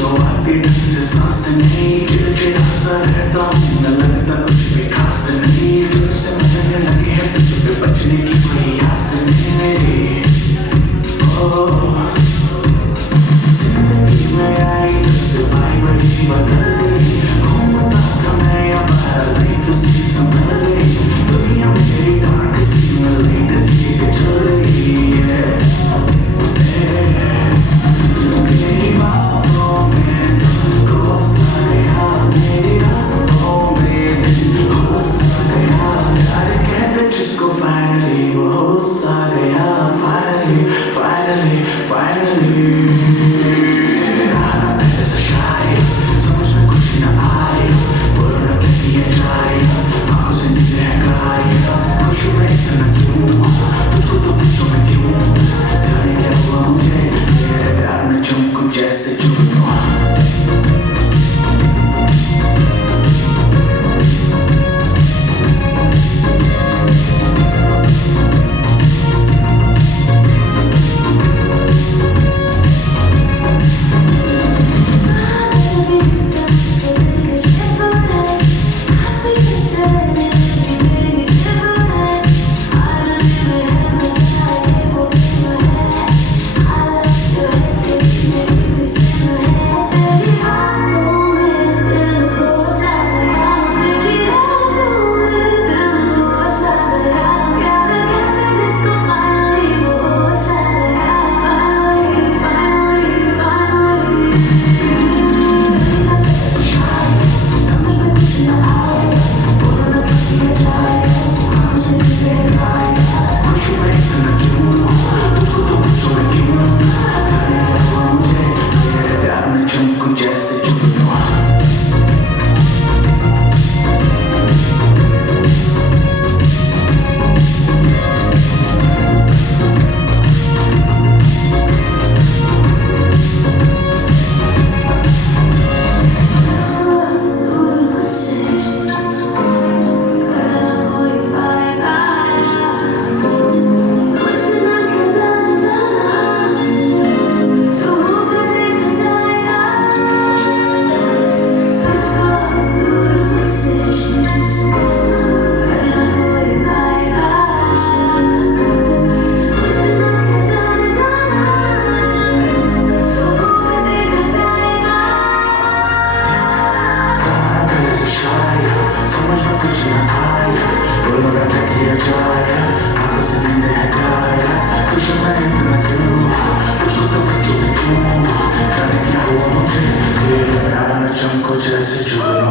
No कुछ ऐसे जुगनू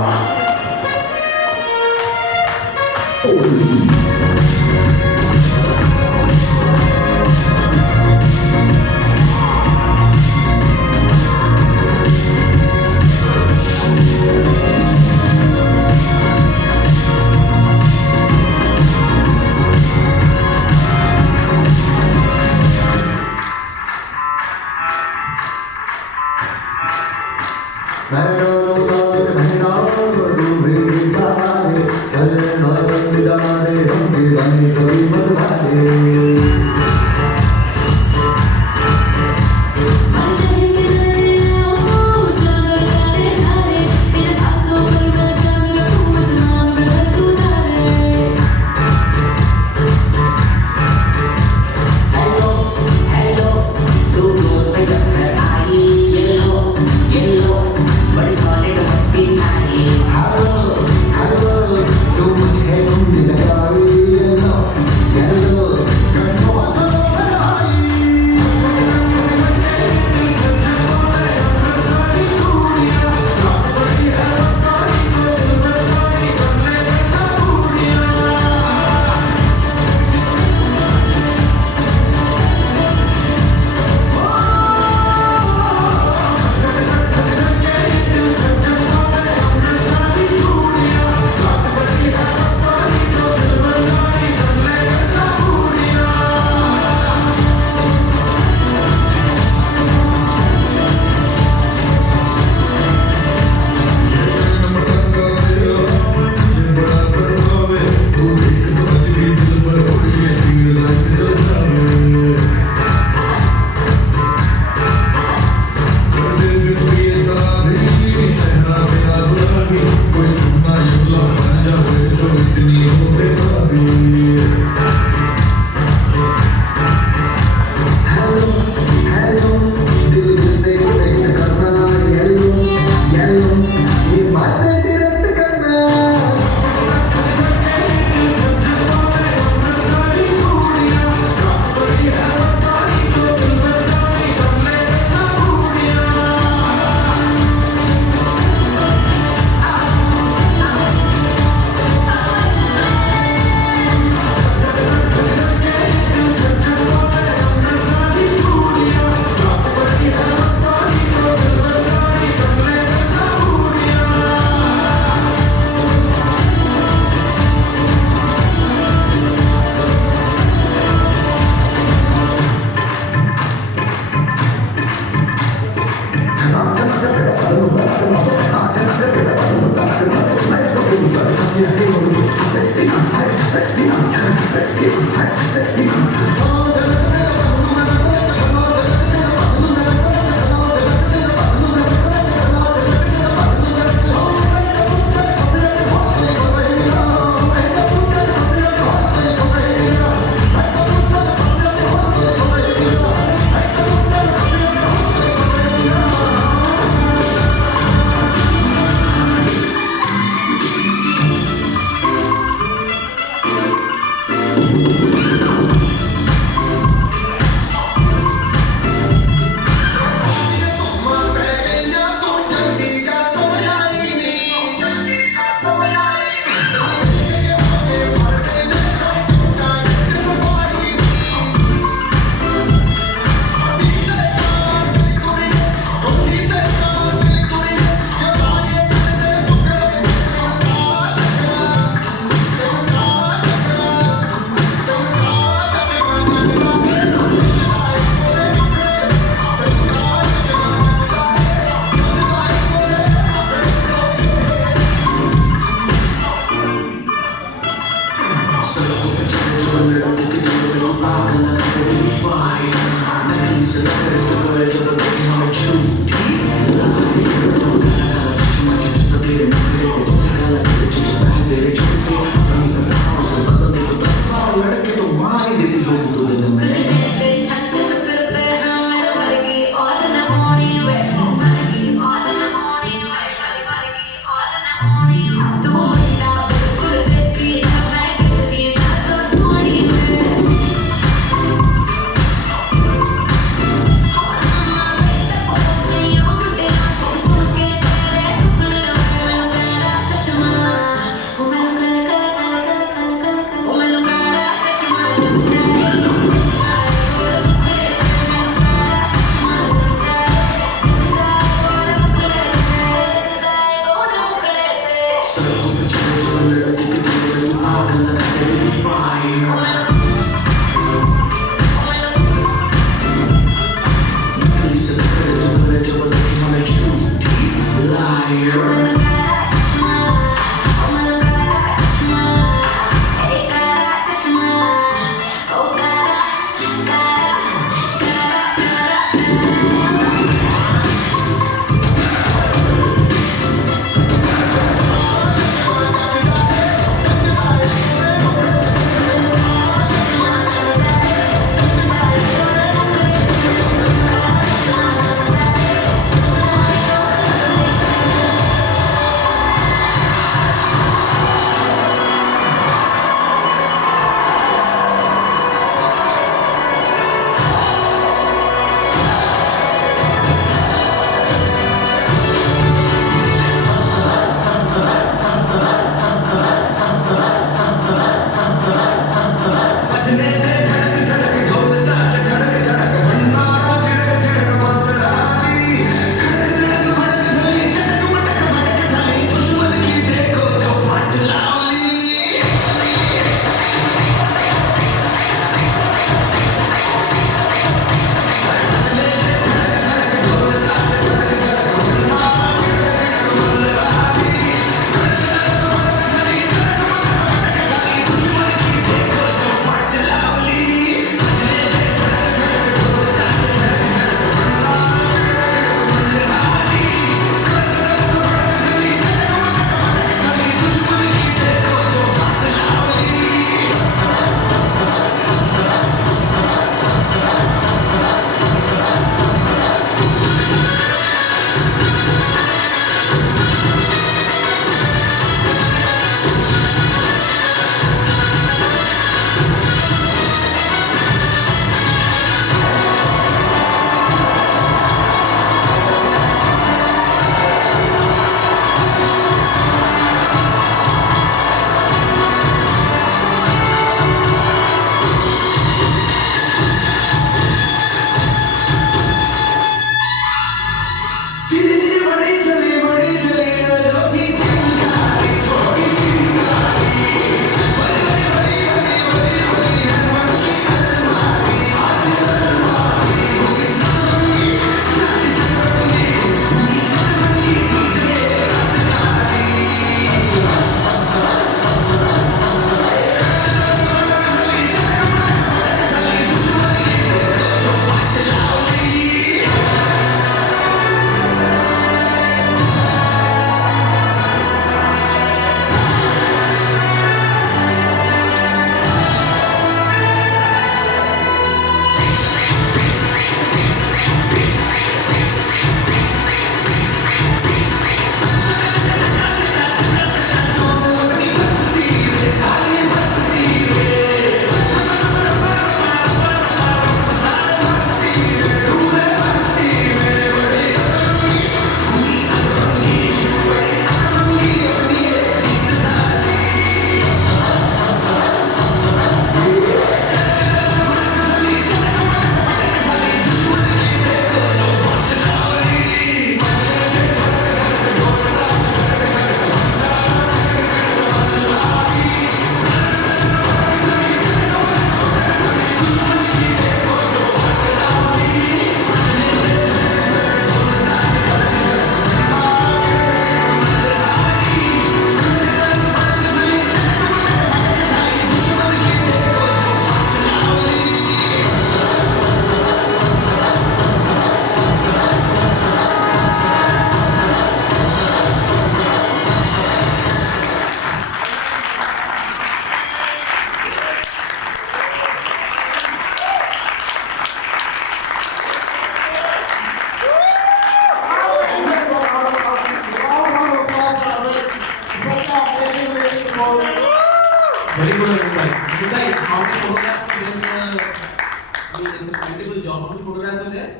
Very good, Mumbai. Mumbai, how many photographs in the commendable job? How many photographs are there?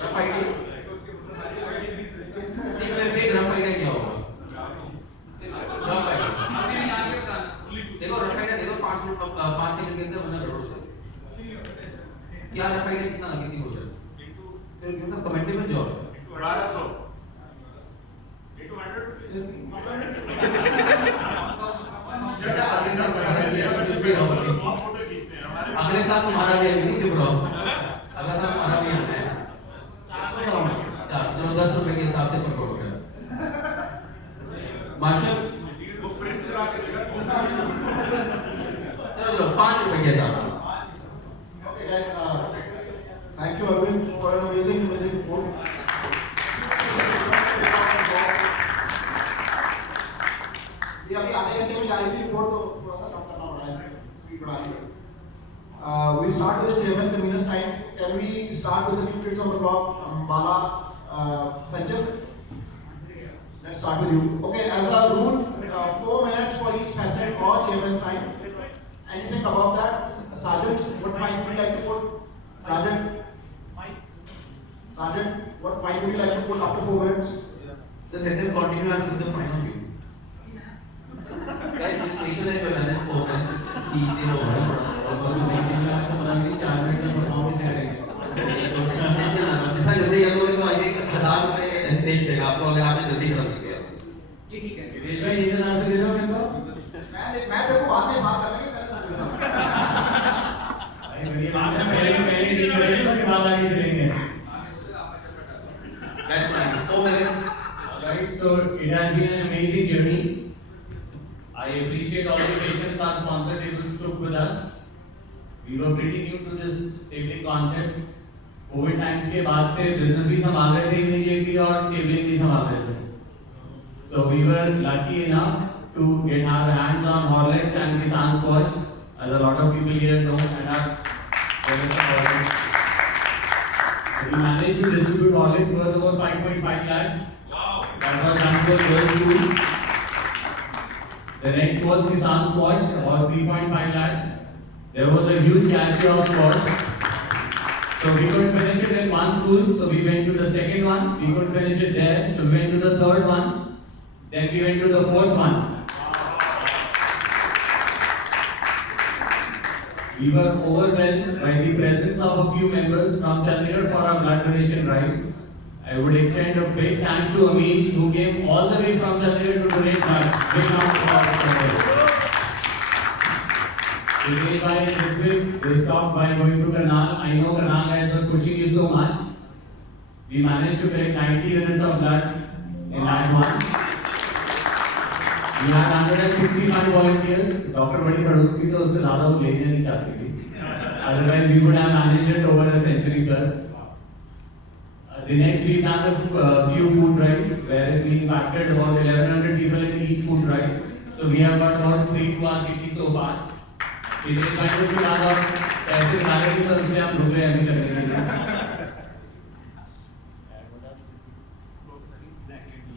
Rough idea? एक rough idea क्या होगा? Rough idea. देखो rough idea देखो 5 second के अंदर बंदा गड़बड़ हो जाए. क्या rough idea कितना लगे थी हो जाए? फिर कितना commendable job है? 1200. 800. अगले साल तुम्हारा भी नहीं चुप रहो. अगला साल तुम्हारा भी है. 10 रुपए के हिसाब से पर करोगे. मार्शल वो प्रिंट करा के देगा. चलो 5 रुपए के हिसाब से. Okay guys, thank you Arvind for an amazing report. ये अभी आधे घंटे में जा रही थी रिपोर्ट, तो थोड़ा सा कम करना पड़ा है, स्पीड बढ़ा दी. We start with the chairman convener's time. Can we start with the few kids on the block? Ambala, Sanjay. Let's start with you. Okay, as a rule, 4 minutes for each facet or chairman time. Anything above that? Sergeant, what fine would you like to put? Sergeant, what fine would you like to put after 4 minutes? Sir, let them continue and put the fine on you. Guys, this station is well and 4 minutes. It's easy over. और बस maintain करना तो बना नहीं 4 minute में performance करेंगे. जितना जल्दी ये लोग तो आई थिंक 1000 रुपए स्टेज देगा आपको अगर आपने जल्दी खत्म कर दिया. ये ठीक है. विदेश भाई ये 1000 रुपए दे दो मेरे को. मैं तेरे को बाद में साफ करने के पहले नहीं करेंगे उसके बाद आगे चलेंगे. Guys, 4 minutes. Right, so it has been an amazing journey. I appreciate all the patience our sponsor tables took with us. We were pretty new to this tabling concept. COVID times के बाद से business भी संभाल रहे थे immediately और tabling भी संभाल रहे थे. So we were lucky enough to get our hands on Horlicks and Kisan Squash, as a lot of people here know and are very supportive. We managed to distribute Horlicks worth about 5.5 lakhs. Wow! That was done for girls' school. The next was Kisan Squash, about 3.5 lakhs. There was a huge cashier of squash. So we couldn't finish it in one school, so we went to the second one. We couldn't finish it there, so we went to the third one. Then we went to the fourth one. We were overwhelmed by the presence of a few members from Chandigarh for our blood donation drive. I would extend a big thanks to Amish, who came all the way from Chandigarh to donate blood. Big round of applause for them. Dinesh bhai and Ritwik, they stopped by going to Karnal. I know Karnal guys were pushing you so much. We managed to collect 90 units of blood in that one. We had 165 volunteers. Dr. Badi Khaduski to usse zyada wo lene nahi chahti thi. Otherwise we would have managed it over a century plus. The next we've done a few food drives where we impacted about 1100 people in each food drive. So we have got about 3 to our kitty so far. Dinesh bhai को उसके बाद और पैसे निकाले थे तो इसलिए हम रुक गए अभी करने के लिए.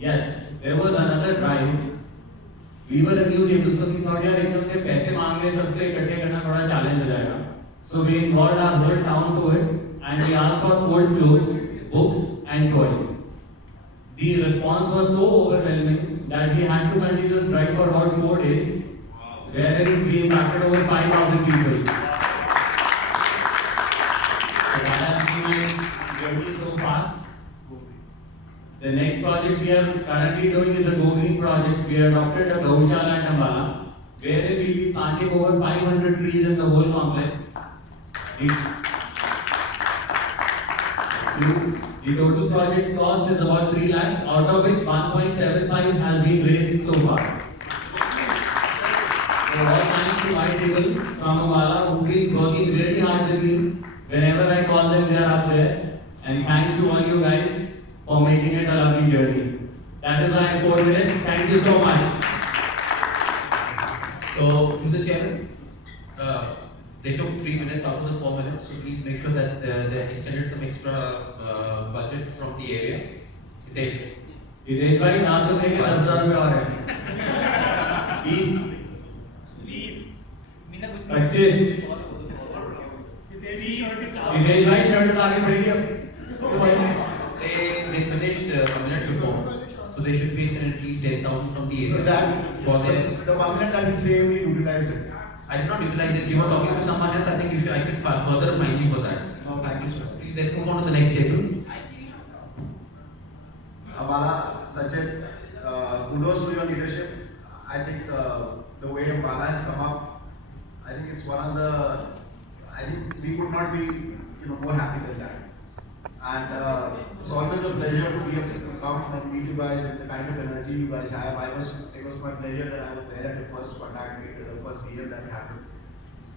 Yes, there was another drive. We were a new table, so we thought यार एकदम से पैसे मांगने सबसे इकट्ठे करना थोड़ा चैलेंज हो जाएगा. So we involved our whole town to it and we asked for old clothes, books and toys. The response was so overwhelming that we had to continue the drive for about 4 days, wherein we impacted over 5,000 people. So that has been my journey so far. The next project we are currently doing is a Go Green project. We adopted a Gaushala at Ambala, wherein we will be planting over 500 trees in the whole complex. The total project cost is about 3 lakhs, out of which 1.75 has been raised so far. So all thanks to my table from Ambala, who is working very hard with me. Whenever I call them, they are up there. And thanks to all you guys for making it a lovely journey. That is my 4 minutes. Thank you so much. So, Mr. Chairman, they took 3 minutes out of the 4 minutes, so please make sure that they extended some extra budget from the area. Dinesh bhai, ना सुनने के 10,000 रुपए और हैं. Please. this? Dinesh bhai shirt उतार के पड़ेगी अब. They finished a minute before, so they should be at least 10,000 from the So area. that For the 1 minute that he saved, we utilized it. I did not utilize it. You were talking to someone else. I think I should further fine you for that. No, thank you, sir. Please, let's move on to the next table. Ambala, Sachin, kudos to your leadership. I think the way Ambala has come up, I think it's one of the. I think we could not be, more happy than that. And it's always a pleasure to be able to come and meet you guys and the kind of energy you guys have. It was my pleasure that I was there at the first contact meet, the first DM that happened.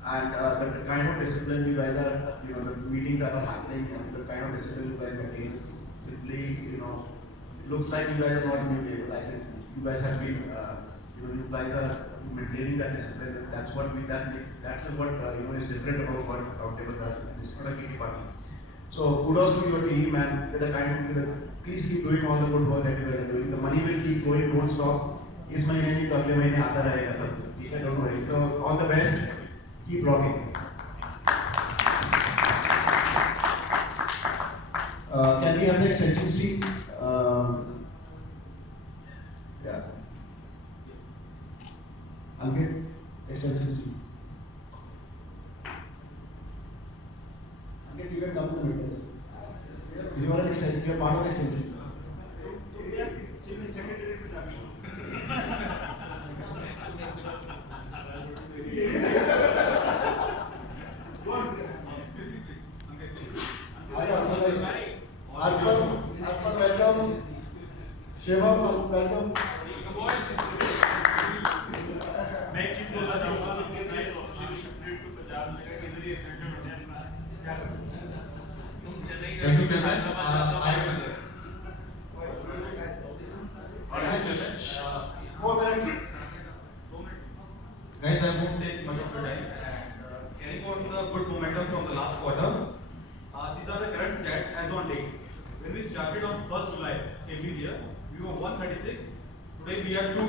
And the kind of discipline you guys are, the meetings that are happening and the kind of discipline you guys maintain is simply, looks like you guys are not new table. I think you guys have been, you guys are maintaining that discipline. That's what is different about what Roundtable does. It's not a kitty party. So kudos to your team and please keep doing all the good work that you guys are doing. The money will keep flowing, don't stop. इस महीने नहीं तो अगले महीने आता रहेगा सब. ठीक है, don't worry. So all the best. Keep rocking. Can we have the extensions team? Yeah. Ankit, extensions team. Ankit, you can come to the meeting. You are an extension. You are part of the extension. Asman, welcome. Shiva, welcome. मैं चीज बोलना चाहूँगा कि night officially shifted to Punjab में इधर ही extension होने हैं. Thank you, Chairman. Four minutes. Guys, I won't take much of your time. And carrying on the good momentum from the last quarter, these are the current stats as on date. When we started on 1st July every year, we were 136. Today we are 220.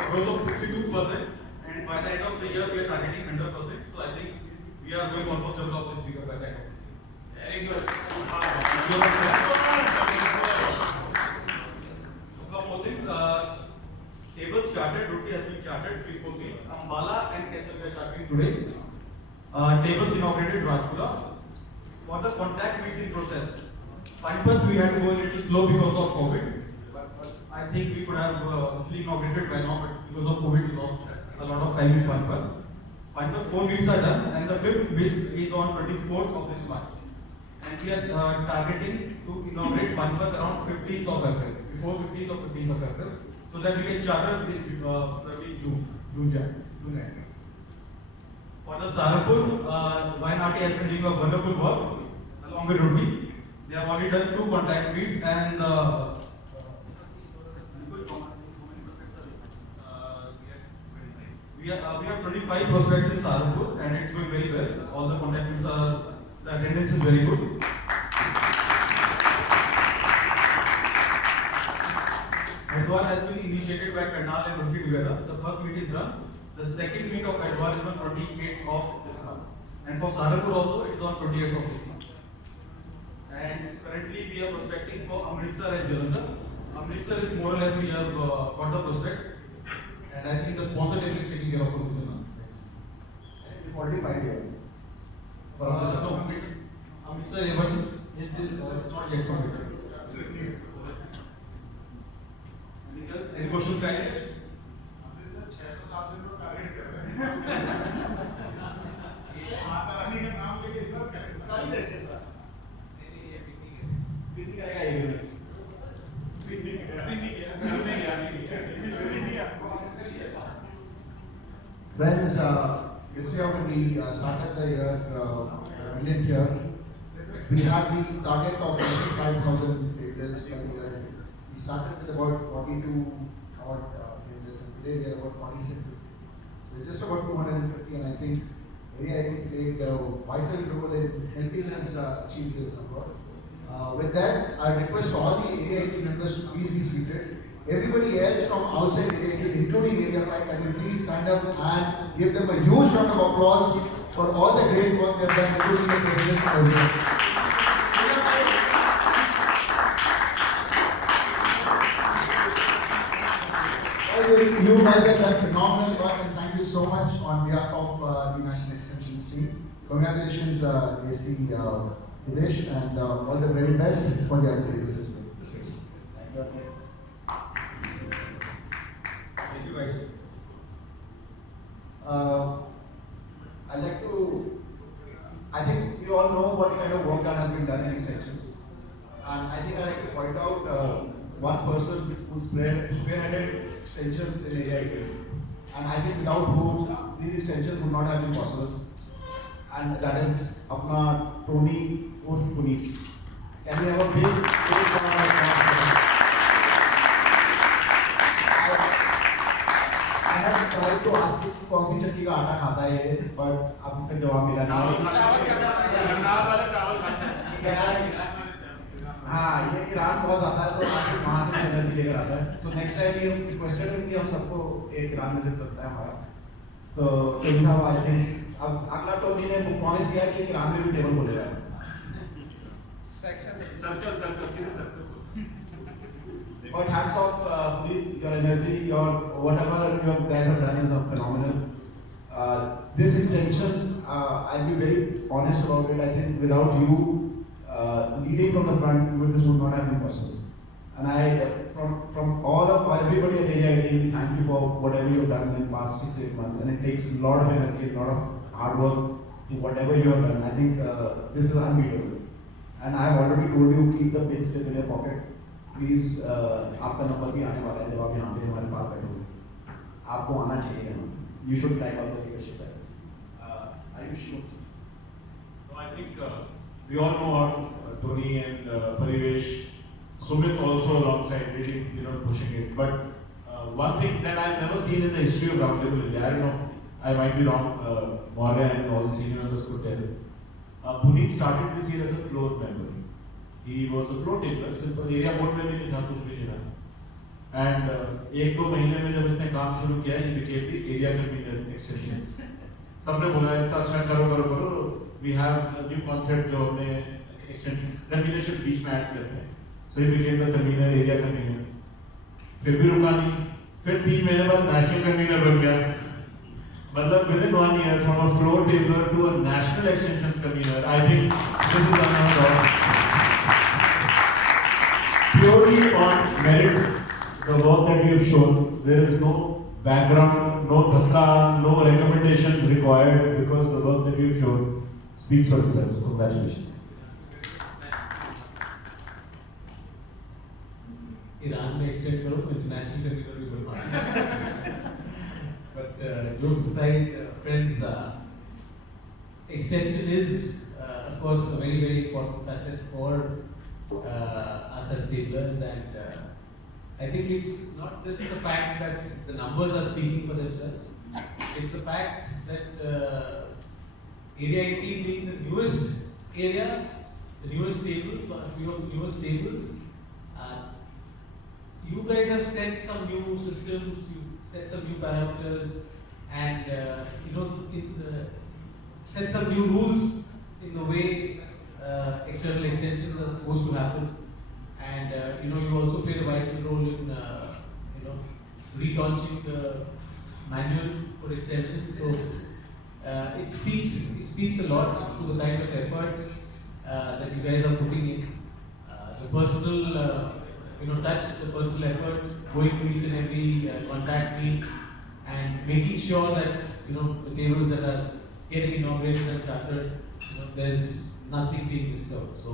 A growth of 62%, and by the end of the year we are targeting 100%. So I think we are going almost double of this figure by the end of this year. Very good. Couple more things. Tables chartered, Route has been chartered 343. Ambala and Kaithal we are chartering today. Tables inaugurated Rajpura. For the contact meeting process, Panipat we had to go a little slow because of COVID. But I think we could have easily inaugurated by now, but because of COVID we lost a lot of time in Panipat. Panipat 4 meets are done, and the 5th meet is on 24th of this month. And we are targeting to inaugurate Panipat around 15th of April, before 15th or 15th of April, so that we can charter in June end. For the Saharpur, YNRT has been doing a wonderful work along with Ruby. They have already done 2 contact meets and we have 25 prospects in Saharpur and it's going very well. All the contact meets the attendance is very good. Edwar has been initiated by Kaithal and Rocky together. The first meet is done. The second meet of Edwar is on 28th of this month. And for Saharpur also, it is on 28th of this month. And currently we are prospecting for Amritsar and Jalandhar. Amritsar is more or less we have got the prospects. And I think the sponsor table is taking care of Amritsar now. We've already filed here. For Amritsar, no. Amritsar even is not yet submitted. Anything else? Any questions, guys? Friends, this year when we started the year, brilliant year, we had the target of 5,000 tables per year. We started with about 42 odd tables, and today we are about 46. So it's just about 250, and I think area played a vital role in helping us achieve this number. With that, I request all the Area 18 members to please be seated. Everybody else from outside Area 18, including Area 5, can you please stand up and give them a huge round of applause for all the great work they've done, including the President as well. You guys have done phenomenal work, and thank you so much on behalf of the National Extension team. Congratulations, AC Videsh, and all the very best for the activities as well. Thank you guys. I'd like to, I think you all know what kind of work that has been done in extensions. And I think I'd like to point out one person who spearheaded extensions in Area 18. And I think without whom these extensions would not have been possible. And that is Apna Tony Puneet. Can we have a big round of applause? I have tried to ask him कौन सी चक्की का आटा खाता है ये, but अभी तक जवाब मिला नहीं। हाँ, ये ईरान बहुत आता है तो आज वहाँ से एनर्जी लेकर आता है। So next time we requested him कि हम सबको एक ईरान विजिट करता है हमारा। तो टोनी साहब I think अब अगला टोनी ने प्रॉमिस किया कि ईरान में भी टेबल खोलेगा। Circle. But hats off, please, your energy, your whatever you guys have done is phenomenal. This extension, I'll be very honest about it. I think without you leading from the front, this would not have been possible. And I, from all of everybody at AEX, thank you for whatever you've done in the past 6-8 months. And it takes a lot of energy, a lot of hard work in whatever you have done. I think this is unbeatable. And I have already told you, keep the pin slip in your pocket. Please आपका number भी आने वाला है जब आप यहाँ पे हमारे पास बैठोगे, आपको आना चाहिए यहाँ, you should climb up the leadership ladder. Are you sure? No, I think we all know Tony and Parivesh, Sumit also alongside, really pushing it. But one thing that I've never seen in the history of Roundtable India, I don't know, I might be wrong, Morgan and all the senior members could tell. Puneet started this year as a floor member. He was a floor tabler, सिर्फ area board में भी नहीं था, कुछ भी नहीं था। And 1-2 महीने में जब इसने काम शुरू किया, he became the area convener extensions. सबने बोला इतना अच्छा करो, we have a new concept जो हमने extension convenership बीच में ऐड करते हैं। So he became the convener, area convener. फिर भी रुका नहीं, फिर 3 महीने बाद national convener बन गया। मतलब within 1 year from a floor tabler to a national extension convener, I think this is unheard of. Purely on merit, the work that you have shown, there is no background, no dhakka, no recommendations required because the work that you have shown speaks for itself. So congratulations. Iran में extend करो तो international service भी बोल पाएंगे। But jokes aside, friends, extension is of course a very, very important facet for us as tablers, and I think it's not just the fact that the numbers are speaking for themselves, it's the fact that Area 18 being the newest area, the newest tables, one of the newest tables, you guys have set some new systems, you set some new parameters, and set some new rules in the way external extensions are supposed to happen, and you also played a vital role in relaunching the manual for extensions. So it speaks a lot to the kind of effort that you guys are putting in, the personal touch, the personal effort, going to each and every contact meet, and making sure that the tables that are getting inaugurated and chartered, there's nothing being disturbed. So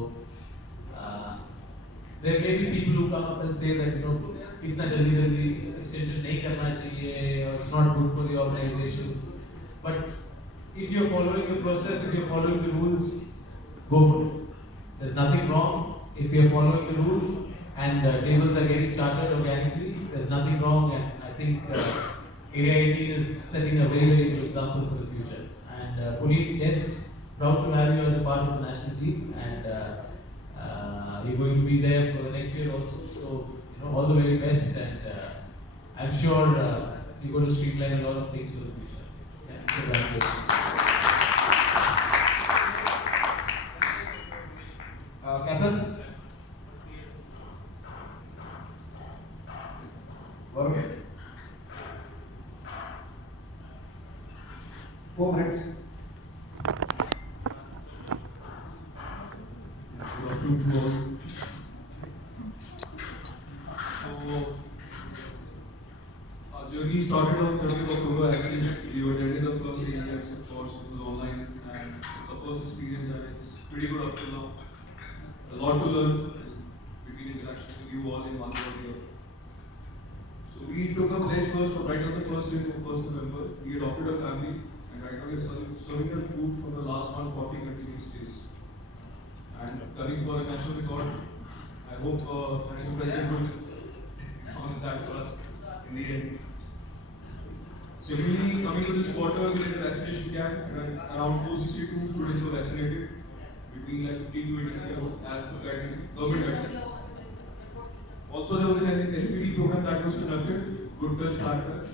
there may be people who come up and say that itna jaldi extension nahi karna chahiye, or it's not good for the organization. But if you're following the process, if you're following the rules, go for it. There's nothing wrong if you're following the rules and tables are getting chartered organically. There's nothing wrong, and I think Area 18 is setting a very, very good example for the future. And Puneet, yes, proud to have you as a part of the national team, and We're going to be there for the next year also. So, all the very best, and I'm sure we're going to streamline a lot of things for the future. Yeah, congratulations. Kaithal? Varun? 4 minutes. Good afternoon to all. So, our journey started on 30th October. Actually, we attended the first AEX, of course. It was online, and it's our first experience, and it's pretty good up till now. A lot to learn between interactions with you all in one year. So we took a pledge first, right on the first day for 1st November. We adopted a family, and right now we're serving them food for the last 140 continuous days. And coming for a national record, I hope National President will announce that for us in the end. Secondly, coming to this quarter, we did a vaccination camp, and around 462 students were vaccinated, between like 15 to 18 years as per government guidelines. Also, there was an LPD program that was conducted, Good Touch, Bad Touch,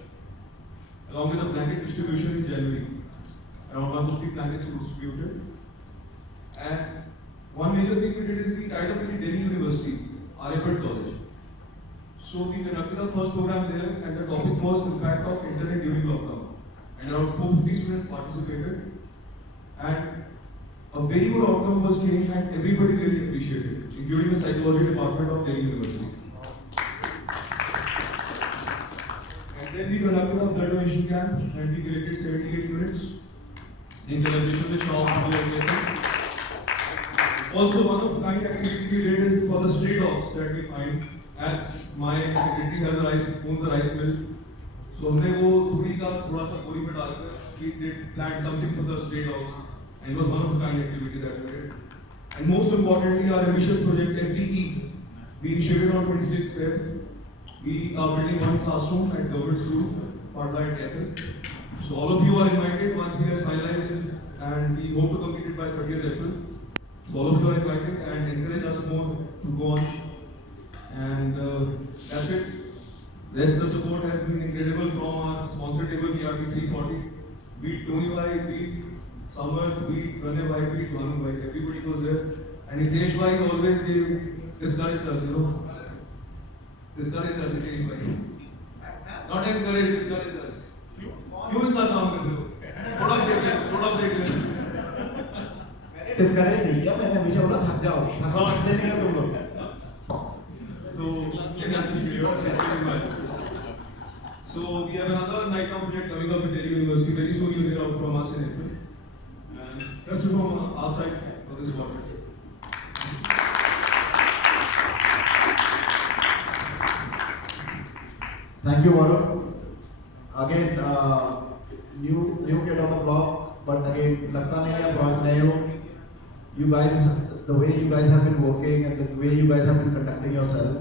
along with a blanket distribution in January. Around 150 blankets were distributed. And one major thing we did is we tied up with Delhi University, RANNBHOOMI College. So we conducted our first program there, and the topic was impact of internet during lockdown. And around 450 students participated. And a very good outcome was gained, and everybody really appreciated it, including the psychology department of Delhi University. And then we conducted a blood donation camp, and we collected 78 units in collaboration with Shah Hospital and Kaithal. Also, one of the kind activity we did is for the stray dogs that we find. As my secretary owns a rice mill, so हमने वो धूली का थोड़ा सा बोरी में डालकर we did plant something for the stray dogs, and it was one of the kind activity that we did. And most importantly, our ambitious project FDE, we initiated on 26th Feb. We are building one classroom at government school, Ambala and Kaithal. So all of you are invited once we have finalized it, and we hope to complete it by 30th April. So all of you are invited, and encourage us more to go on. And that's it. Rest the support has been incredible from our sponsor table, PRP 340. Beat Tony Bhai, beat Samarth, beat Ranne Bhai, beat Bhanu Bhai. Everybody was there. And Hitesh Bhai always discouraged us, Discouraged us, Hitesh Bhai. Not encourage, discourage us. क्यों इतना काम कर रहे हो? थोड़ा break ले। Discourage नहीं किया, मैंने हमेशा बोला थक जाओ, थकावट देने का तुम लोग। So, looking at this video, so we have another night now project coming up at Delhi University. Very soon you'll hear out from us in April. And that's it from our side for this quarter. Thank you, Varun. Again, new kid on the block, but again, लगता नहीं है पुराने नए हो. You guys, the way you guys have been working and the way you guys have been conducting yourself,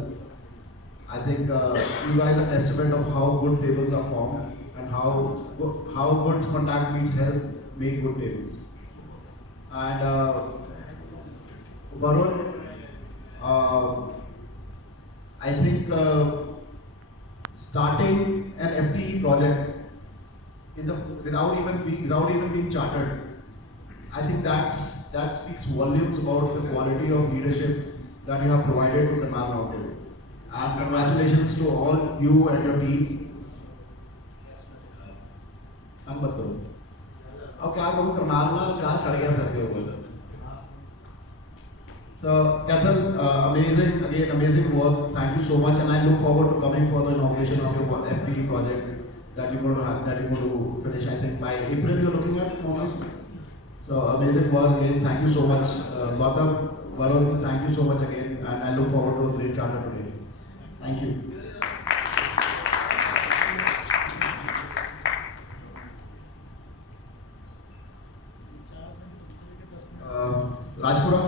I think you guys are testament of how good tables are formed and how good contact means help make good tables. And Varun, I think starting an FTE project without even being chartered, I think that speaks volumes about the quality of leadership that you have provided to Karnal Roundtable. And congratulations to all you and your team. Okay, I'm going to Karnal. So, Kaithal, amazing work. Thank you so much, and I look forward to coming for the inauguration of your FPE project that you're going to finish. I think by April you're looking at inauguration. So amazing work again. Thank you so much, Gautam, Varun. Thank you so much again, and I look forward to a great charter today. Thank you. Rajpura.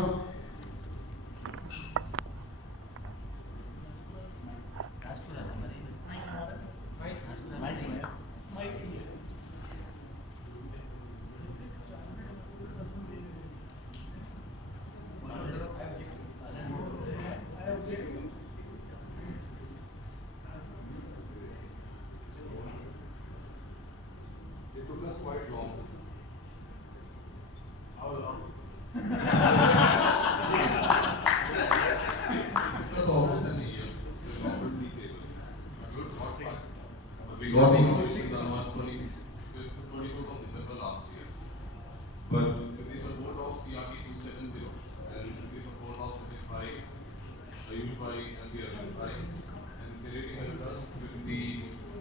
But with the support of CRT 270 and with the support of Spotify, used by MPI, and they really helped us with the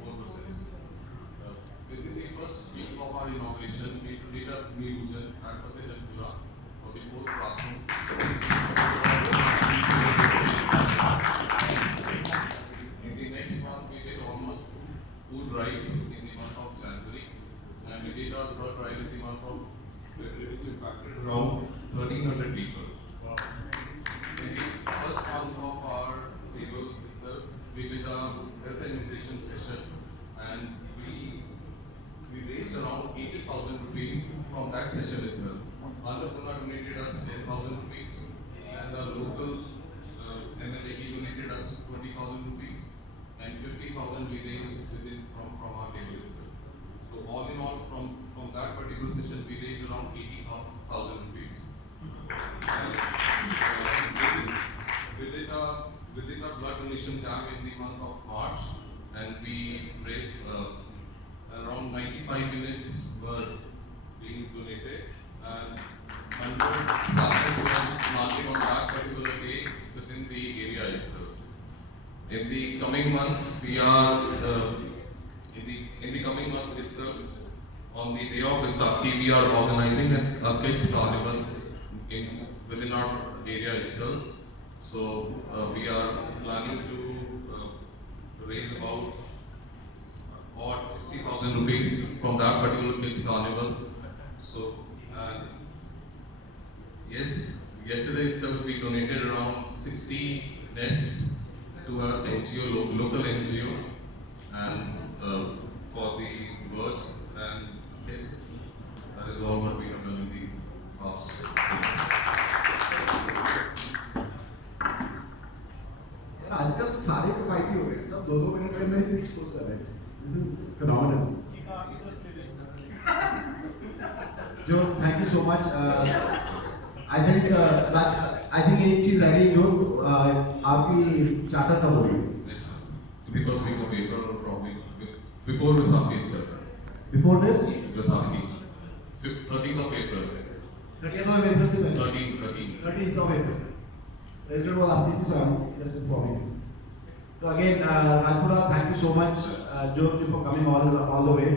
whole process. Within the first week of our inauguration, we did a revision at Chandigarh for the 4 classrooms. In the next month, we did almost 2 food drives in the month of January, and we did our 3rd drive in the month of February, which impacted around 1,300 people. Wow. In the first month of our table itself, we did a health and nutrition session, and we raised around 80,000 rupees from that session itself. Ambala donated us 10,000 rupees, and the local MLA donated us 20,000 rupees, and 50,000 we raised from our table itself. So all in all, from that particular session, we raised around 80,000 rupees. And, we did a blood donation camp in the month of March, and we raised around 95 units were being donated, and 100 samples were marking on that particular day within the area itself. In the coming months, we are in the coming month itself, on the day of Vaisakhi, we are organizing a kids carnival within our area itself. So we are planning to raise about 60,000 rupees from that particular kids carnival. So yes, yesterday itself we donated around 60 nests to a NGO, local NGO, and for the birds. And yes, that is all what we have done in the past. आजकल सारे किफायती हो गए, सब 2-2 minute के अंदर ही expose कर रहे हैं. This is phenomenal. जो thank you so much. I think एक चीज रह गई जो आपकी चार्टर कब होगी? Because we have April probably before Vaisakhi itself. Before this? Vaisakhi, 13th of April. 30th of April से पहले. 13th of April. President was asking me, so I'm just informing you. So again, Rajpura, thank you so much, Jyoti, for coming all the way.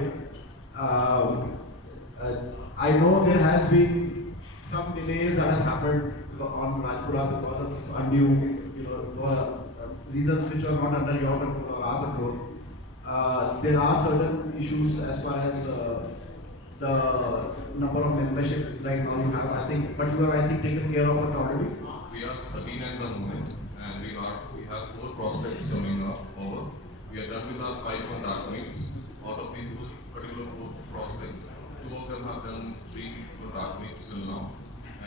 I know there has been some delays that have happened on Rajpura because of undue, reasons which are not under your control or our control. There are certain issues as far as the number of membership right now you have, I think, but you have, I think, taken care of it already. We are 13 at the moment, and we have 4 prospects coming up over. We are done with our 5 contact meets. Out of those particular 4 prospects, 2 of them have done 3 contact meets till now,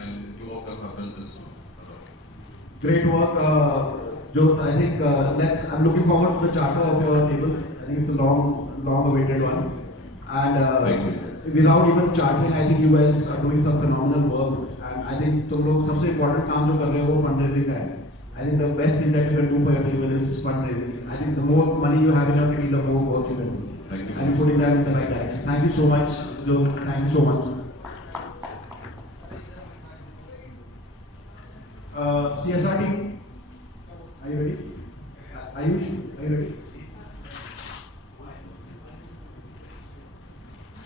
and 2 of them have done this one. Great work, Jyot. I think I'm looking forward to the charter of your table. I think it's a long-awaited one. And without even charting, I think you guys are doing some phenomenal work. And I think तुम लोग सबसे important काम जो कर रहे हो वो fundraising का है. I think the best thing that you can do for your table is fundraising. I think the more money you have in your kitty, the more work you can do. Thank you. And you're putting that in the right direction. Thank you so much, Jyot. Thank you so much. CSR team, are you ready? Ayush, are you ready?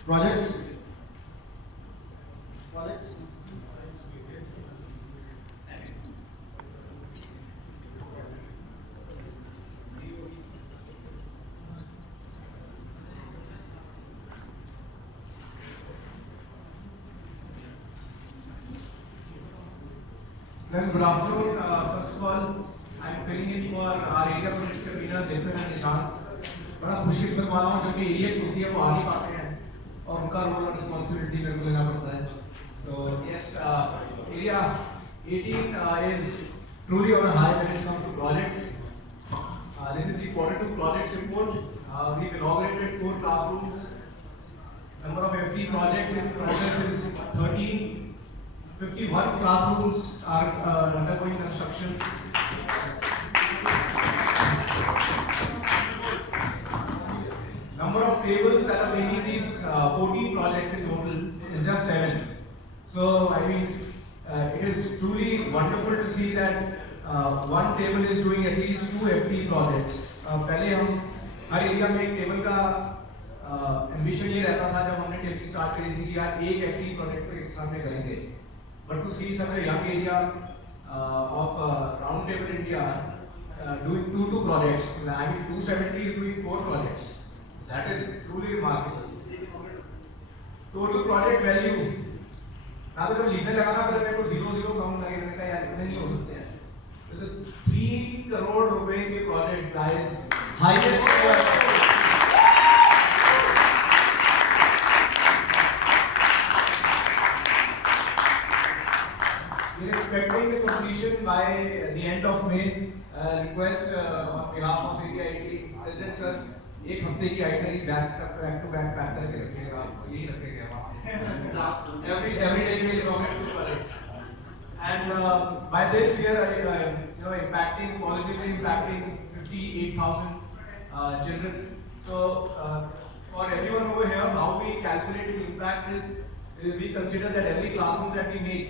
Projects? Well, good afternoon. First of all, I'm filling in for our area project convener Dilpin and Nishant. बड़ा खुशकिस्मत वाला हूँ क्योंकि AEX होती है वो आ नहीं पाते हैं और उनका रोल और रिस्पॉन्सिबिलिटी मेरे को लेना पड़ता है. So yes, area 18 is truly on a high when it comes to projects. This is the Q2 projects report. We've inaugurated 4 classrooms. Number of FT projects in progress is 13. 51 classrooms are undergoing construction. Number of tables that are making these 14 projects in total is just 7. So I mean, it is truly wonderful to see that one table is doing at least 2 FT projects. पहले हम हर area में एक table का ambition ये रहता था जब हमने टेबल स्टार्ट करी थी कि यार एक FT प्रोजेक्ट को एक साल में करेंगे. But to see such a young area of Round Table India doing 2 projects, I mean 270 is doing 4 projects. That is truly remarkable. Total project value. ना तो जब लिखने लगा ना पहले मेरे को 0 कम लगे, मैंने कहा यार इतने नहीं हो सकते हैं. तो 3 करोड़ रुपए के project price highest. We are expecting the completion by the end of May. Request on behalf of AEX President sir, एक हफ्ते की itinerary back to back pack करके रखिएगा, यही रखेंगे वहाँ. Every day we will comment to projects. And by this we are impacting positively impacting 58,000 children. So for everyone over here, how we calculate the impact is we consider that every classroom that we make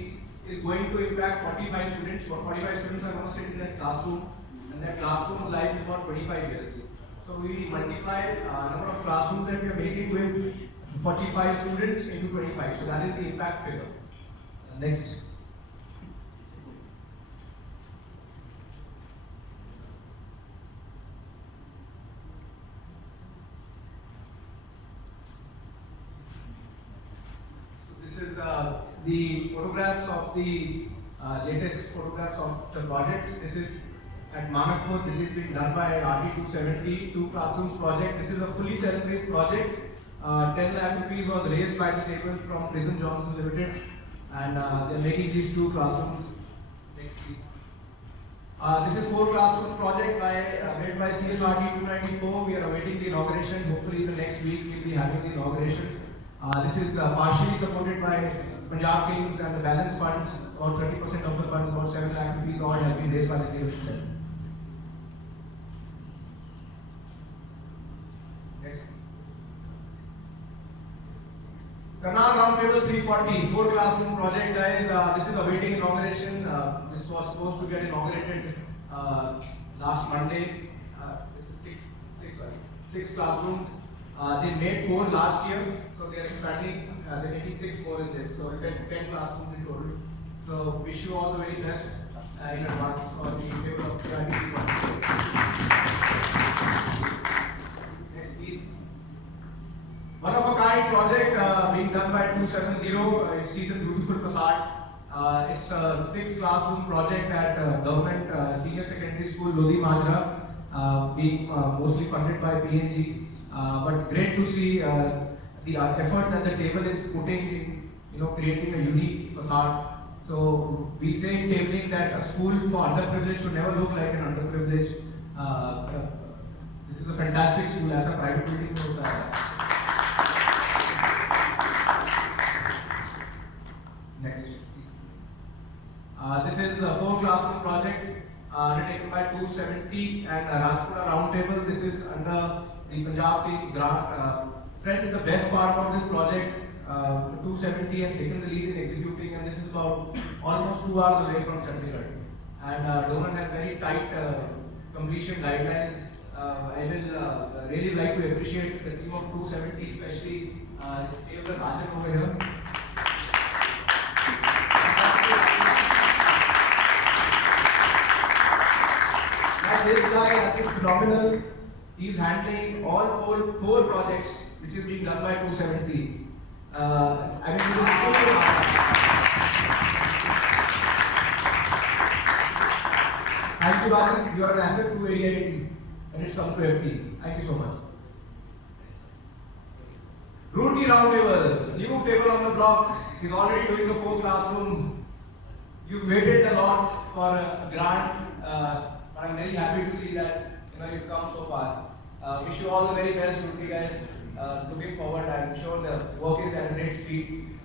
is going to impact 45 students. So 45 students are going to sit in that classroom, and that classroom's life is about 25 years. So we multiply number of classrooms that we are making with 45 students into 25. So that is the impact figure. Next. This is the photographs of the latest photographs of the projects. This is at Manakpur. This is being done by RT270 2 classrooms project. This is a fully self-raised project. 10 lakh rupees was raised by the table from Prison Johnson Limited, and they are making these 2 classrooms. Next, please. This is 4 classroom project made by CSRT 294. We are awaiting the inauguration. Hopefully, the next week we'll be having the inauguration. This is partially supported by Punjab Kings and the balance funds. About 30% of the funds, about 7 lakh rupees, all have been raised by the table itself. Next. Karnal Round Table 340, 4 classroom project, guys. This is awaiting inauguration. This was supposed to get inaugurated last Monday. This is 6 classrooms. They made 4 last year, so they are expanding. They're making 6 more in this, so 10 classrooms in total. So wish you all the very best in advance for the table of PRDC. Next, please. One of a kind project being done by 270. You see the beautiful facade. It's a 6 classroom project at Government Senior Secondary School Lodi Majra, being mostly funded by PNG. But great to see the effort that the table is putting in creating a unique facade. So we say in tabling that a school for underprivileged should never look like an underprivileged. This is a fantastic school as a private building. Next. This is a 4 classroom project undertaken by 270 and Rajpura Round Table. This is under the Punjab Kings grant. Friends, the best part of this project, 270 has taken the lead in executing, and this is about almost 2 hours away from Chandigarh. And donor has very tight completion guidelines. I will really like to appreciate the team of 270, especially Taylor Rajan over here. And this guy, I think, phenomenal. He is handling all four projects which is being done by 270. I mean, thank you, Rajan. You are an asset to AEX and it's come to FT. Thank you so much. Root Round Table, new table on the block. He's already doing the 4 classrooms. You waited a lot for a grant, but I'm really happy to see that you've come so far. Wish you all the very best, Ruti guys. Looking forward, I'm sure the work is at great speed.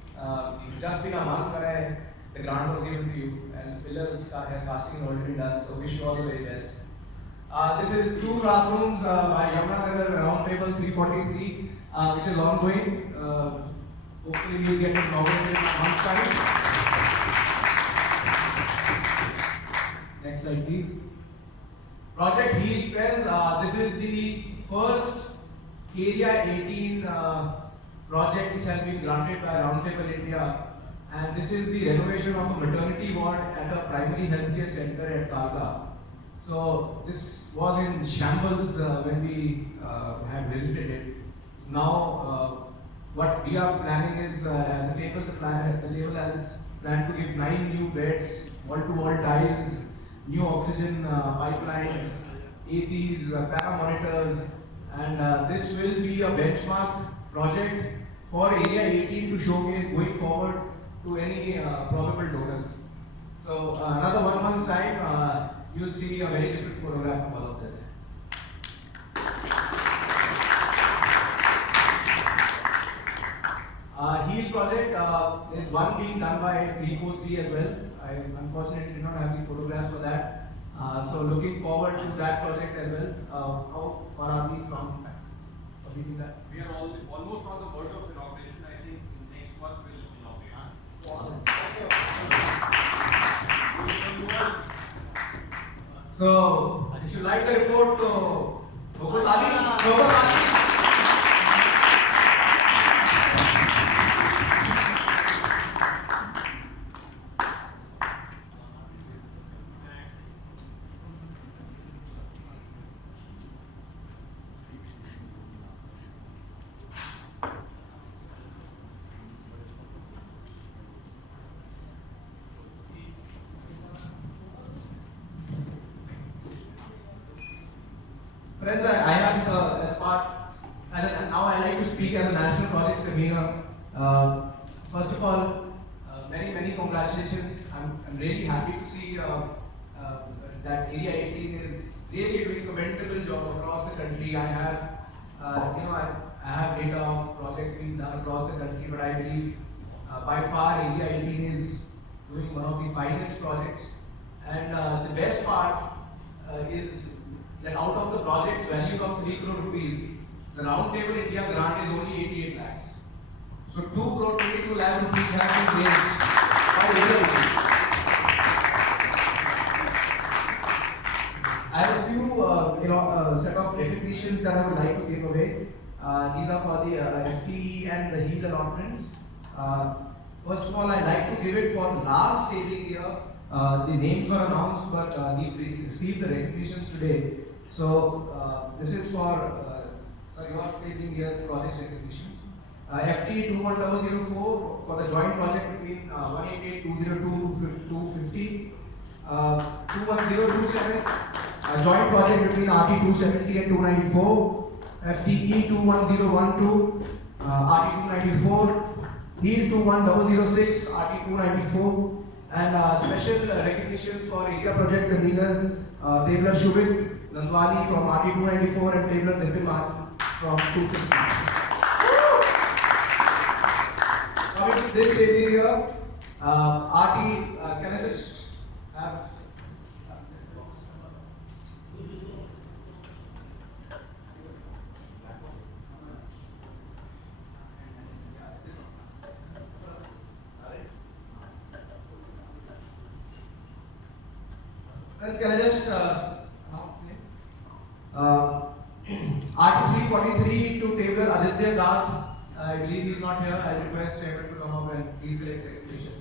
It's just been a month where the grant was given to you, and pillars casting is already done. So wish you all the very best. This is 2 classrooms by Yamunanagar Round Table 343, which is ongoing. Hopefully we will get it inaugurated in a month's time. slide, please. Project HEAL, friends. This is the first Area 18 project which has been granted by Roundtable India, and this is the renovation of a maternity ward at a primary healthcare center at Kalka. So this was in shambles when we had visited it. Now, what we are planning is, as a table, the table has planned to give 9 new beds, wall-to-wall tiles, new oxygen pipelines, ACs, paramonitors, and this will be a benchmark project for Area 18 to showcase going forward to any probable donors. So another 1 month's time, you'll see a very different photograph from all of this. HEAL project, there is one being done by 343 as well. I unfortunately did not have the photographs for that. So looking forward to that project as well. How far are we from completing that? We are almost on the verge of inauguration. I think next month we'll inaugurate. Awesome. So, if you like the report, friends, I have as part, and now I like to speak as a national projects convener. First of all, many congratulations. I'm really happy to see that Area 18 is really doing commendable job across the country. I have, I have data of projects being done across the country, but I believe by far Area 18 is doing one of the finest projects. And the best part is that out of the project's value of 3 crore rupees, the Roundtable India grant is only 88 lakhs. So 2 crore 22 lakh rupees have been raised by Area 18. I have a few set of recognitions that I would like to give away. These are for the FTE and the HEAL allotments. First of all, I like to give it for the last tabling year. The names were announced, but we received the recognitions today. So this is for your tabling year's project recognitions. FTE 21004 for the joint project between 188-202 250. 21027 joint project between RT 270 and 294. FTE 21012 RT 294. HEAL 21006 RT 294. And special recognitions for area project conveners, Tabler Shubit Nandwani from RT 294 and Tabler Dipilman from 250. Coming to this table here, RT, can I just have friends, can I just announce the name? RT 343 to Tabler Aditya Gath. I believe he is not here. I request Chairman to come up and please collect the recognition.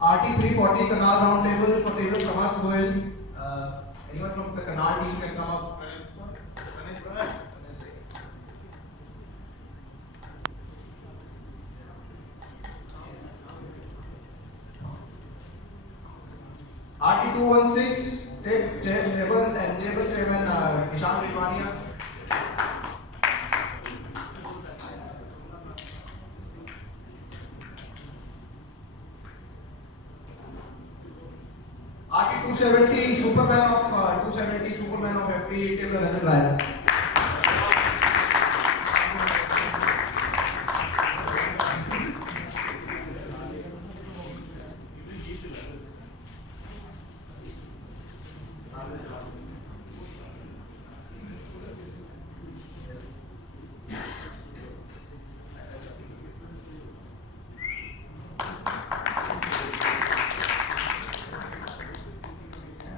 RT 340 Canal round table for Tabler Samaj Goel. Anyone from the Canal team can come up. RT 216 Table and Table Chairman Nishan Ritwania. 270 Superman of 270 Superman of FP table as a trial.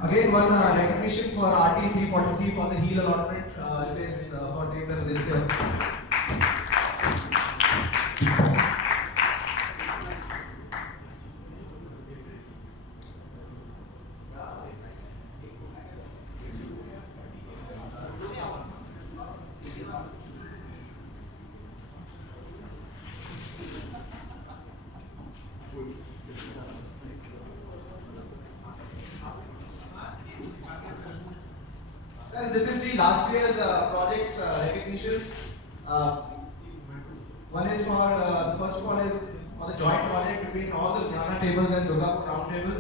Again, one recognition for RT 343 for the heel allotment. It is for table this year. This is the last year's projects recognition. One is for the first one is for the joint project between all the Jnana tables and Durgapur round table.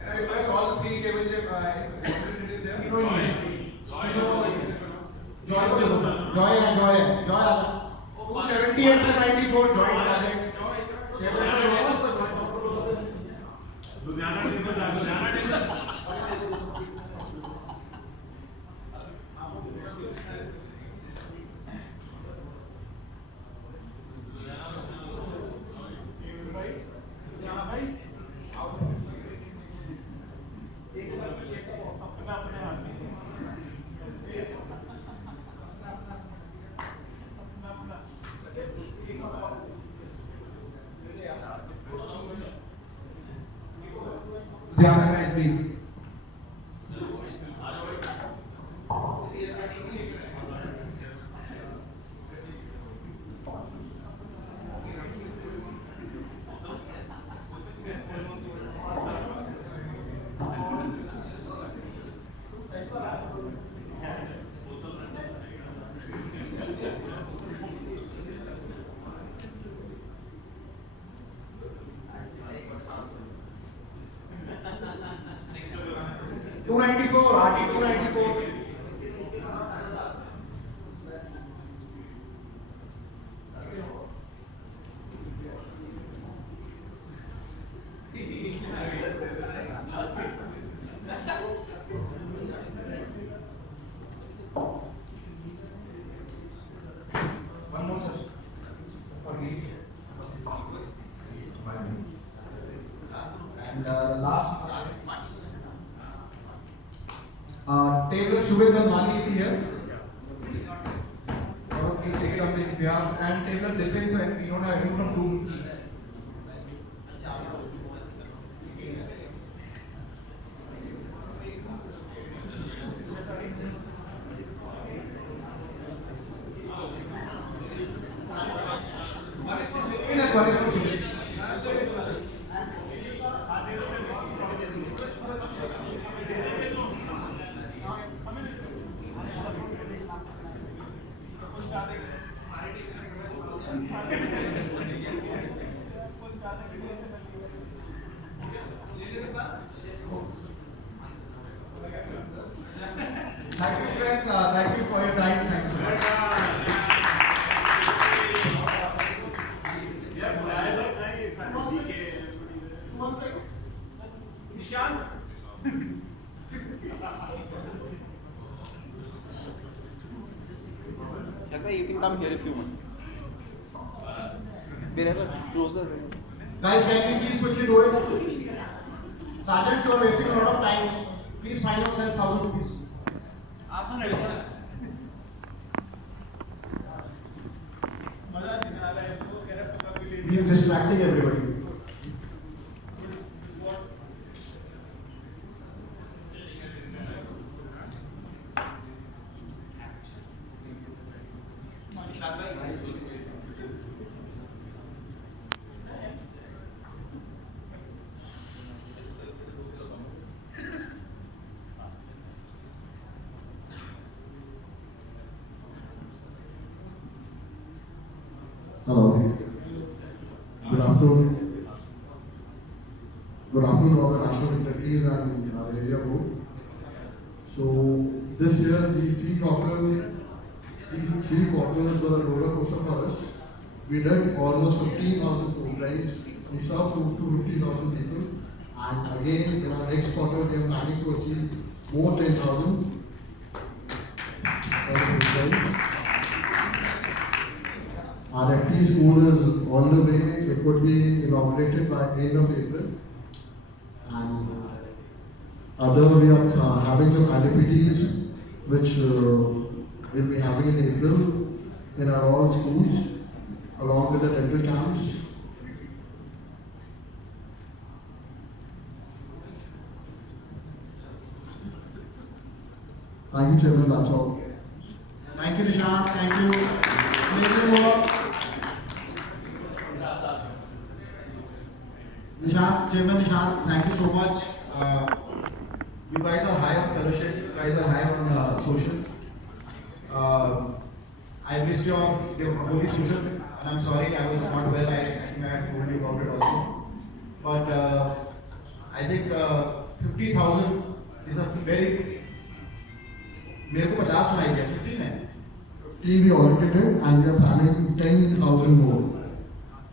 And I request all the three table chip representatives here. Joy. 270 and 294 joint project. Dhyana guys, please. RT 294. One more, sir. And last table Shubhendra Mani here. Please take it on his behalf. And table Dipin, so we don't have anyone from room. One is from Shubhendra. Thank you, friends. Thank you for your time. Thank you. Nishan. You can come here if you want. Wherever, closer. Guys, can you please quickly do it? Sergeant, you are wasting a lot of time. Please find yourself 1,000 rupees. He is distracting everybody. Hello. afternoon. Good afternoon to all the national secretaries and area board. So this year, these three quarters were a roller coaster for us. We did almost 15,000 food drives. We served food to 50,000 people. And again, in our next quarter, we are planning to achieve more 10,000 food drives. Our FT school is on the way. It would be inaugurated by end of April. And we are having some IDPTs which we'll be having in April in our all schools, along with the dental camps. Thank you, Chairman. That's all. Thank you, Nishant. Thank you. Chairman Nishant, thank you so much. You guys are high on fellowship. You guys are high on socials. I missed your holy social, and I'm sorry I was not well. I think I had told you about it also. But I think 50,000 is a very. मेरे को 50 सुनाई दिया, 15 है. 50 we already did, and we are planning 10,000 more.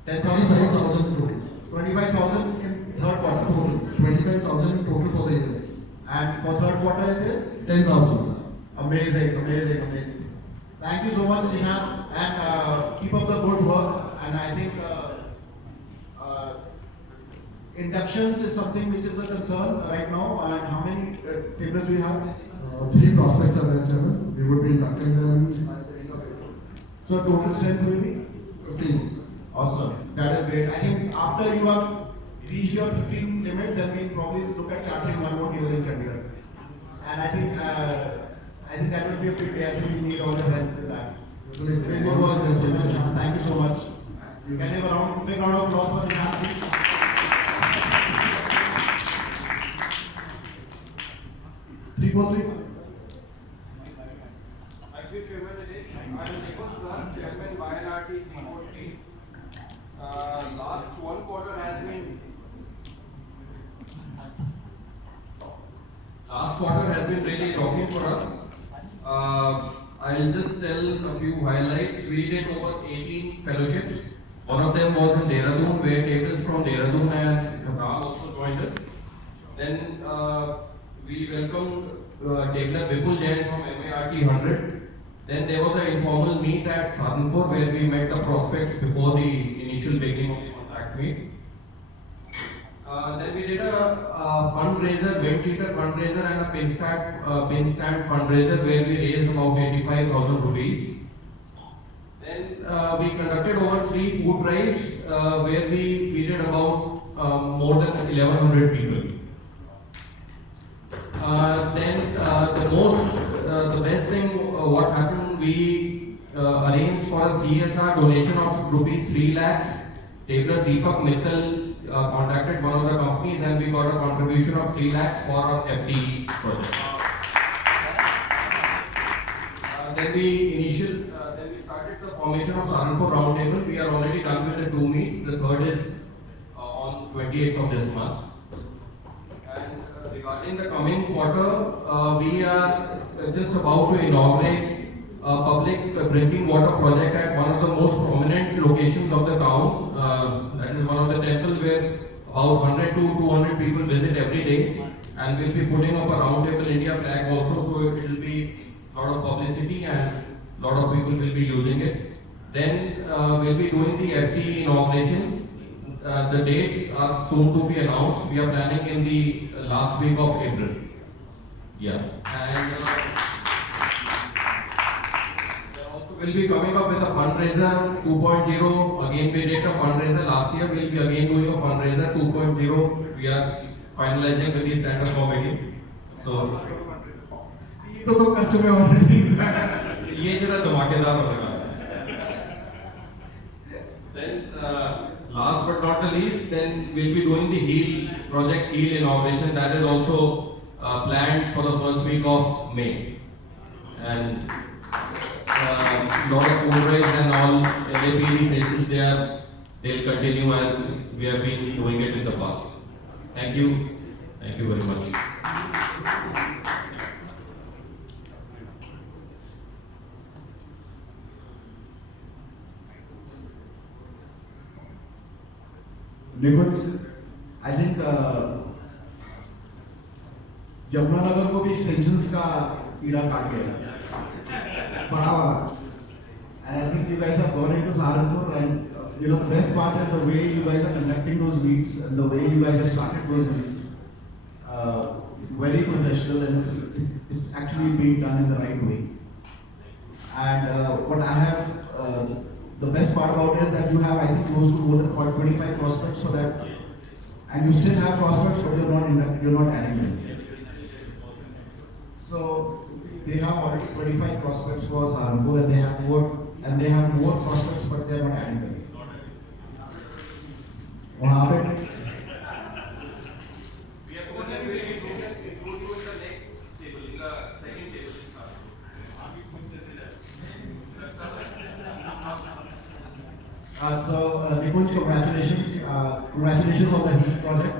25,000 total. 25,000 in third quarter. Total. 25,000 in total for the year. And for third quarter it is? 10,000. Amazing. Thank you so much, Nishant, and keep up the good work. And I think inductions is something which is a concern right now. And how many tables do we have? 3 prospects are there, Chairman. We would be inducting them by the end of April. So total strength will be? 15. Awesome. That is great. I think after you have reached your 15 limit, then we probably look at chartering one more table in Chandigarh. And I think that would be a big day. I think we need all your help with that. Thank you so much. You can have a big round of applause for Nishant, please. Three, 4, 3. Thank you, Chairman Dinesh. I am Nikhil Sir, Chairman YNRT 343. Last one quarter has been really rocking for us. I'll just tell a few highlights. We did over 18 fellowships. One of them was in Dehradun, where tables from Dehradun and Kaithal also joined us. Then we welcomed Tabler Vipul Jain from MART 100. Then there was an informal meet at Saharanpur where we met the prospects before the initial beginning of the contact meet. Then we did a fundraiser, wind cheater fundraiser and a pin stand fundraiser where we raised about 85,000 rupees. Then we conducted over 3 food drives where we feeded about more than 1,100 people. Then the best thing what happened, we arranged for a CSR donation of rupees 3 lakhs. Tabler Deepak Mittal contacted one of the companies and we got a contribution of 3 lakhs for our FTE project. Then we started the formation of Saharanpur Roundtable. We are already done with the 2 meets. The third is on 28th of this month. And regarding the coming quarter, we are just about to inaugurate a public drinking water project at one of the most prominent locations of the town. That is one of the temples where about 100 to 200 people visit every day. And we'll be putting up a Roundtable India flag also, so it will be a lot of publicity and a lot of people will be using it. Then we'll be doing the FT inauguration. The dates are soon to be announced. We are planning in the last week of April. Yeah. And we'll be coming up with a fundraiser 2.0. Again, we did a fundraiser last year. We'll be again doing a fundraiser 2.0. We are finalizing with the stand-up committee. So, ये जरा धमाकेदार होगा. Then, last but not the least, then we'll be doing the HEAL project HEAL inauguration. That is also planned for the first week of May. And lot of food drives and all LAPD sessions, they'll continue as we have been doing it in the past. Thank you. Thank you very much. Nikunj, I think Yamunanagar को भी extensions का कीड़ा काट गया बड़ा वाला. And I think you guys have gone into Saharanpur, and you know the best part is the way you guys are conducting those meets and the way you guys have started those meets. Very professional, and it's actually being done in the right way. And what I have, the best part about it is that you have, I think, close to more than 25 prospects for that, and you still have prospects, but you're not adding them. So they have already 25 prospects for Saharanpur, and they have more prospects, but they are not adding them. वहाँ पे We are going to include you in the next table, in the second table. Nikunj, congratulations. Congratulations on the HEAT project.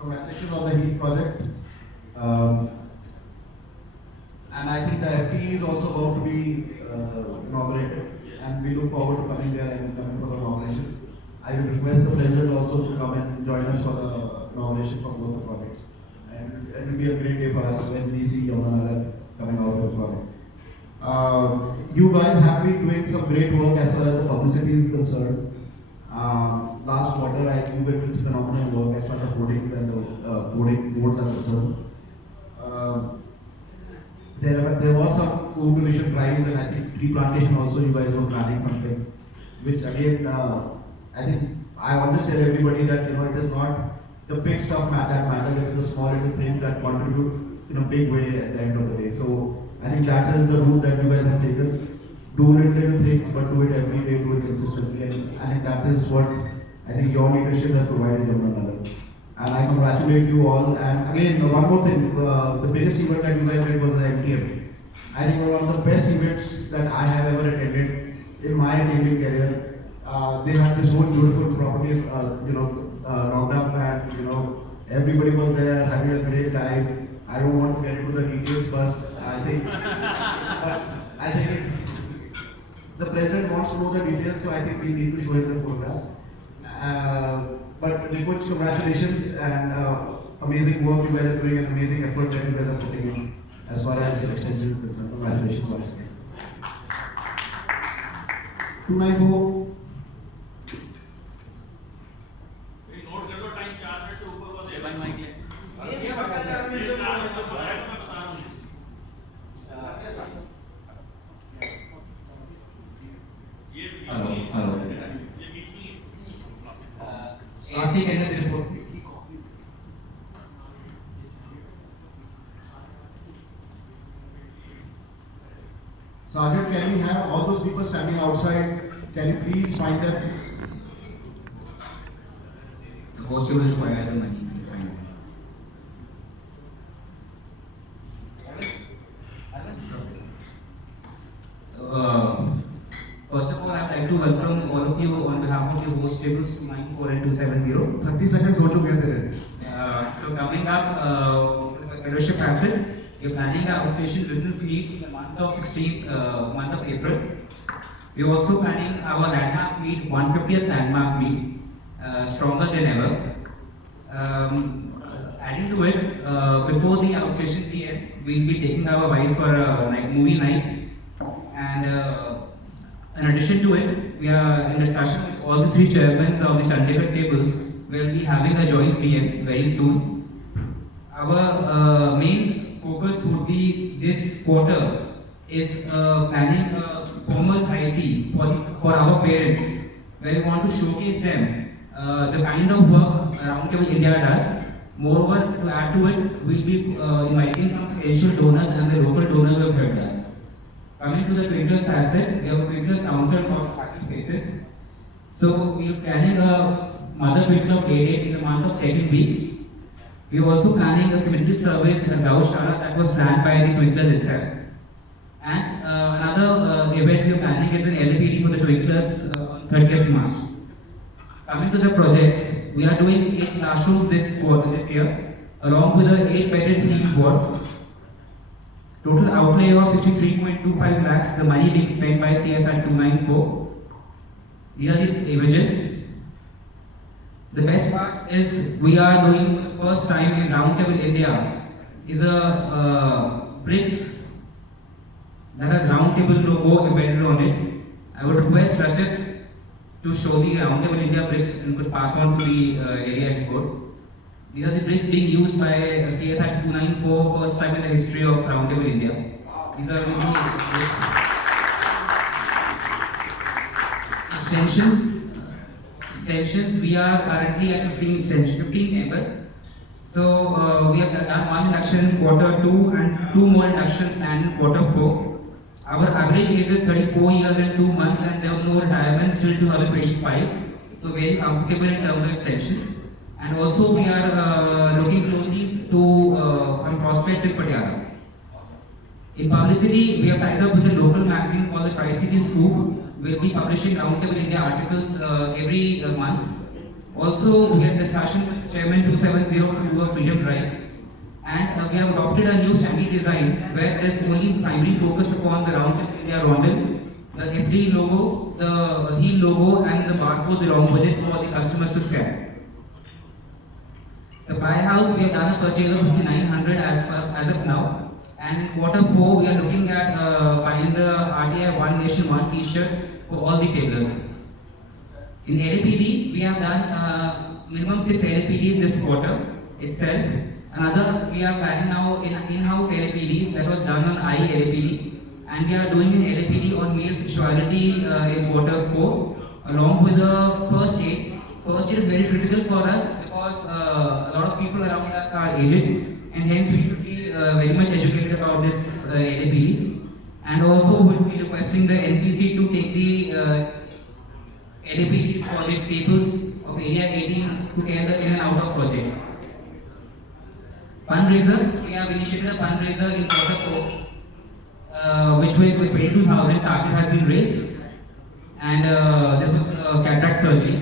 Congratulations on the HEAT project. And I think the FT is also about to be inaugurated, and we look forward to coming there and coming for the inauguration. I will request the President also to come and join us for the inauguration for both the projects. And it will be a great day for us when we see Yamuna coming out of the project. You guys have been doing some great work as far as the publicity is concerned. Last quarter, I think it was phenomenal work as far as the voting and the voting boards are concerned. There was some co-donation drives, and I think tree plantation also you guys were planning something, which again, I think I always tell everybody that it is not the big stuff that matters, it is the small little things that contribute in a big way at the end of the day. So I think that is the route that you guys have taken. Do little things, but do it every day, do it consistently, and I think that is what I think your leadership has provided Yamuna. And I congratulate you all. And again, one more thing, the biggest event that you guys did was the MTM. I think one of the best events that I have ever attended in my tabling career. They had this whole beautiful property, knocked up, and everybody was there having a great time. I don't want to get into the details, but I think the president wants to know the details, so I think we need to show him the photographs. But Nikunj, congratulations, and amazing work you guys are doing, and amazing effort that you guys are putting in as far as extension is concerned. Congratulations once again. 294. Note कर लो time 4 minute से ऊपर का one mic ले ये बता 4 minute से मैं बता रहा हूँ ये बीच में AC attendance report. Sergeant, can we have all those people standing outside? Can you please find them? The constable is quiet and money. First of all, I would like to welcome all of you on behalf of the host tables to 94270. 30 seconds हो चुके हैं तेरे. So coming up, fellowship facet, we are planning our outstation business meet in the month of 16th month of April. We are also planning our landmark meet, 150th landmark meet, stronger than ever. Adding to it, before the outstation PM, we will be taking our wives for a movie night, and in addition to it, we are in discussion with all the 3 chairmen of the Chandigarh tables. We will be having a joint PM very soon. Our main focus would be this quarter is planning a formal high tea for our parents, where we want to showcase them the kind of work Roundtable India does. Moreover, to add to it, we will be inviting some potential donors and the local donors who have helped us. Coming to the Twinkles facet, we have a Twinkles council called Happy Faces. So we are planning a Mother Twinkle Play Date in the month of 2nd week. We are also planning a community service in a Gaushala that was planned by the Twinkles itself. And another event we are planning is an LPD for the Twinkles on 30th March. Coming to the projects, we are doing 8 classrooms this year, along with the 8-bedded field ward. Total outlay of 63.25 lakhs, the money being spent by CSR 294. These are the images. The best part is we are doing for the first time in Roundtable India is a bricks that has Roundtable logo embedded on it. I would request Rajat to show the Roundtable India bricks and could pass on to the area head board. These are the bricks being used by CSR 294 first time in the history of Roundtable India. These are with the extensions. We are currently at 15 members. So we have done one induction in Q2 and 2 more inductions planned in Q4. Our average age is 34 years and 2 months, and there are no retirements till 2025. So very comfortable in terms of extensions. And also we are looking closely to some prospects in Patiala. In publicity, we have tied up with a local magazine called the Tri-City Scoop. We'll be publishing Roundtable India articles every month. Also, we had discussion with Chairman 270 to do a freedom drive. And we have adopted a new standard design where there's only primary focus upon the Roundtable India rondel, the FD logo, the heel logo, and the barcodes along with it for the customers to scan. Supply house, we have done a purchase of 5,900 as of now. And in Q4, we are looking at buying the RTI One Nation One T-shirt for all the tailors. In LAPD, we have done minimum 6 LAPDs this quarter itself. Another, we are planning now in-house LAPDs that was done on LAPD. And we are doing an LAPD on male sexuality in Q4 along with the first aid. First aid is very critical for us because a lot of people around us are aged and hence we should be very much educated about this LAPDs. And also we'll be requesting the NPC to take the LAPDs for the tables of Area 18 to take the in and out of projects. Fundraiser, we have initiated a fundraiser in Q4 which with 22,000 target has been raised, and this was cataract surgery.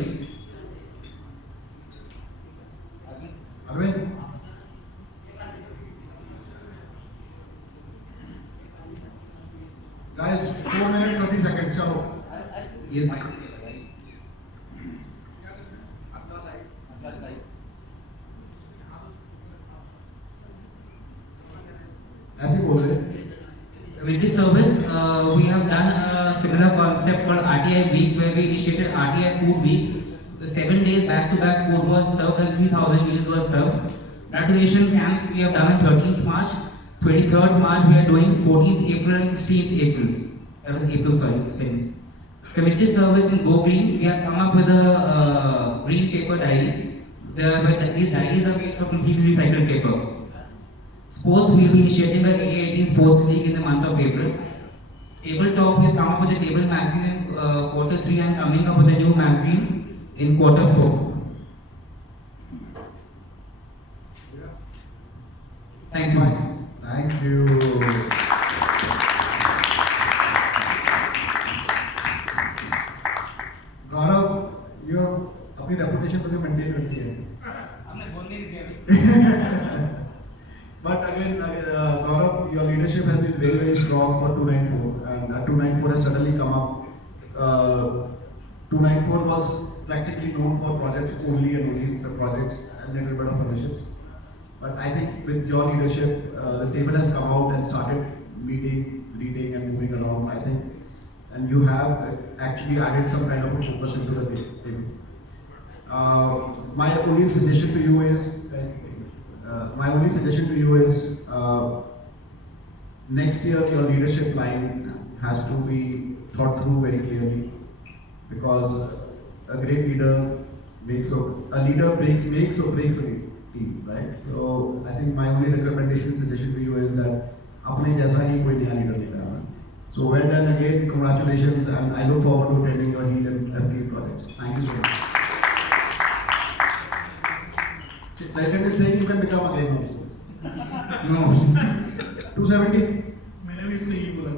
Arvind? Guys, 4 minutes 30 seconds, chalo. Yes, my ऐसे बोल रहे With this service, we have done a similar concept called RTI Week, where we initiated RTI Food Week. The 7 days back-to-back food was served and 3,000 meals were served. Graduation camps we have done on 13th March, 23rd March we are doing, 14th April and 16th April. That was April, sorry. Community service in Go Green, we have come up with a green paper diaries. These diaries are made from completely recycled paper. Sports, we will be initiating the Area 18 Sports League in the month of April. Table Talk, we have come up with a table magazine in Q3 and coming up with a new magazine in Q4. Thank you. Thank you. Gaurav, you अपनी reputation तो भी maintain रखी है. हमने बोलने नहीं दिया. But again, Gaurav, your leadership has been very, very strong for 294, and 294 has suddenly come up. 294 was practically known for projects only and only the projects and little bit of fellowships. But I think with your leadership, the table has come out and started meeting, reading, and moving around. I think, and you have actually added some kind of a focus into the table. My only suggestion to you is. Next year your leadership line has to be thought through very clearly, because a great leader makes or breaks a team, right? So I think my only recommendation, suggestion to you is that apne jaisa hi koi naya leader nahi karana. So well done again, congratulations, and I look forward to attending your HEAL and FD projects. Thank you so much. Legend is saying you can become again also. No. 270? मैंने भी इसलिए ही बोला.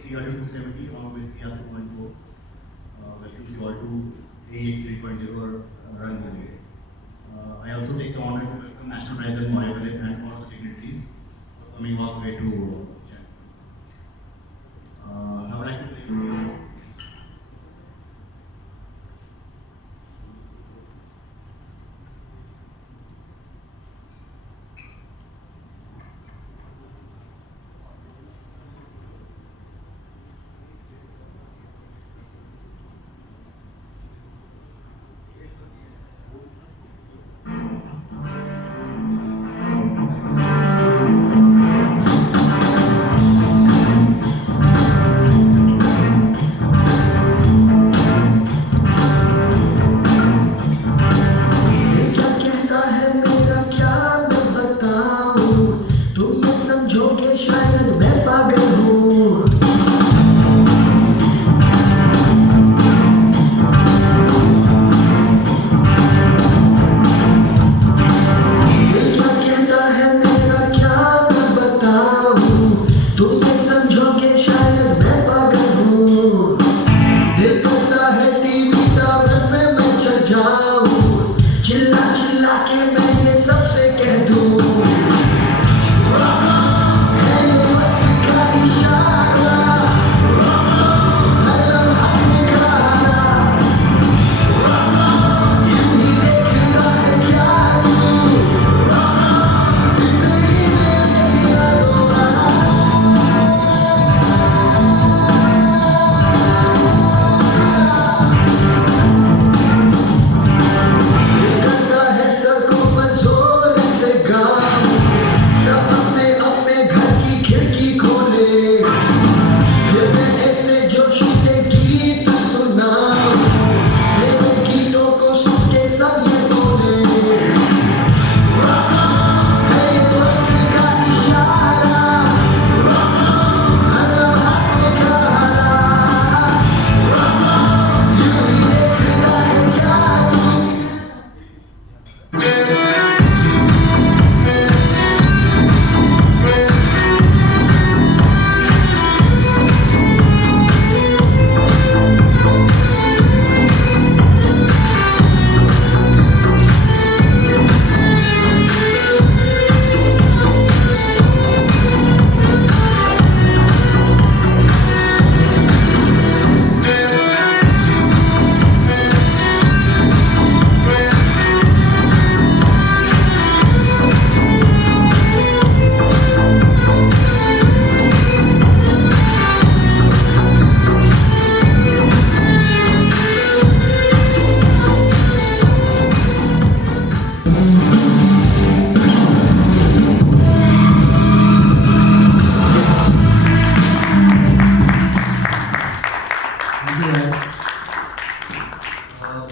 300 to 70 along with CR 2.4. Welcome you all to AEX 3.0 RANNBHOOMI. I also take the honor to welcome National President Moravale and all the dignitaries coming all the way to Chandigarh. I would like to play a video.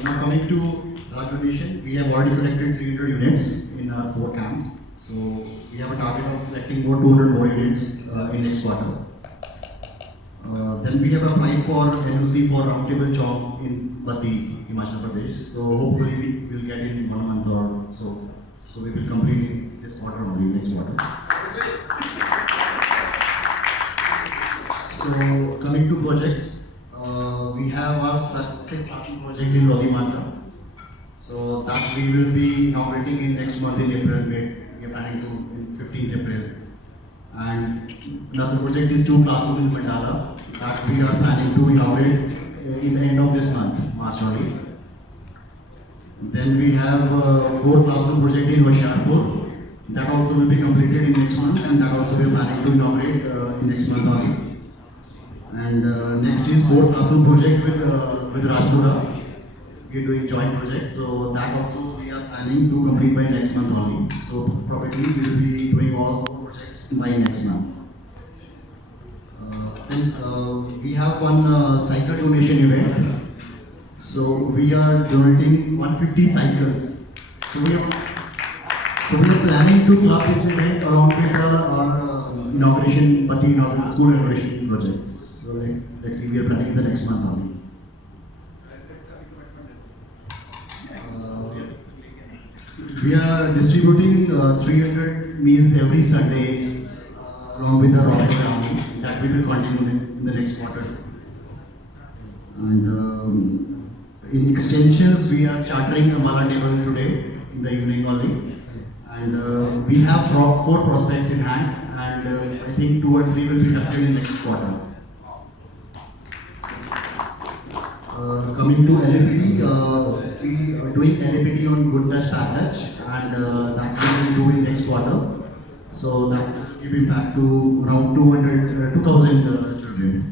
Now coming to blood donation, we have already collected 300 units in our 4 camps. So we have a target of collecting 200 more units in next quarter. Then we have applied for NOC for roundtable job in Bati, Himachal Pradesh. So hopefully we will get in 1 month or so. So we will complete in this quarter only, next quarter. So coming to projects. We have our 6th classroom project in Lodi Matra. So that we will be inaugurating in next month in April. We are planning to in 15th April. And another project is 2 classrooms in Ambala that we are planning to inaugurate in the end of this month, March only. Then we have 4 classroom project in Hoshiarpur. That also will be completed in next month, and that also we are planning to inaugurate in next month only. And next is 4 classroom project with Rajpura. We are doing joint project, so that also we are planning to complete by next month only. So probably we will be doing all 4 projects by next month. And we have one cycle donation event. So we are donating 150 cycles. So we are planning to club this event along with our inauguration, Bati school inauguration project. So let's see, we are planning the next month only. We are distributing 300 meals every Sunday along with the Rocket Army. That we will continue in the next chartered. And in extensions, we are chartering Ambala table today in the evening only. And we have four prospects in hand, and I think 2 or 3 will be inducted in next quarter. Coming to LAPD, we are doing LAPD on good touch, bad touch, and that we will do in next quarter. So that will give impact to around 2,000 children.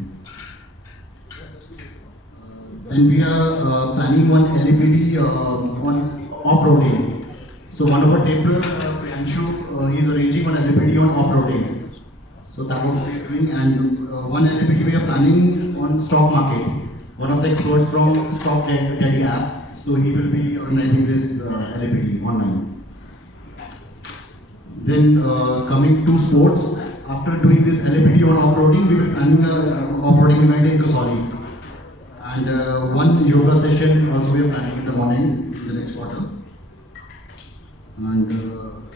Then we are planning one LAPD on off-roading. So one of our table, Priyanshu, is arranging one LAPD on off-roading. So that what we are doing, and one LAPD we are planning on stock market. One of the experts from Stock Daddy app, so he will be organizing this LAPD online. Then coming to sports, after doing this LAPD on off-roading, we will planning an off-roading event in Kaithal. And one yoga session also we are planning in the morning in the next quarter. And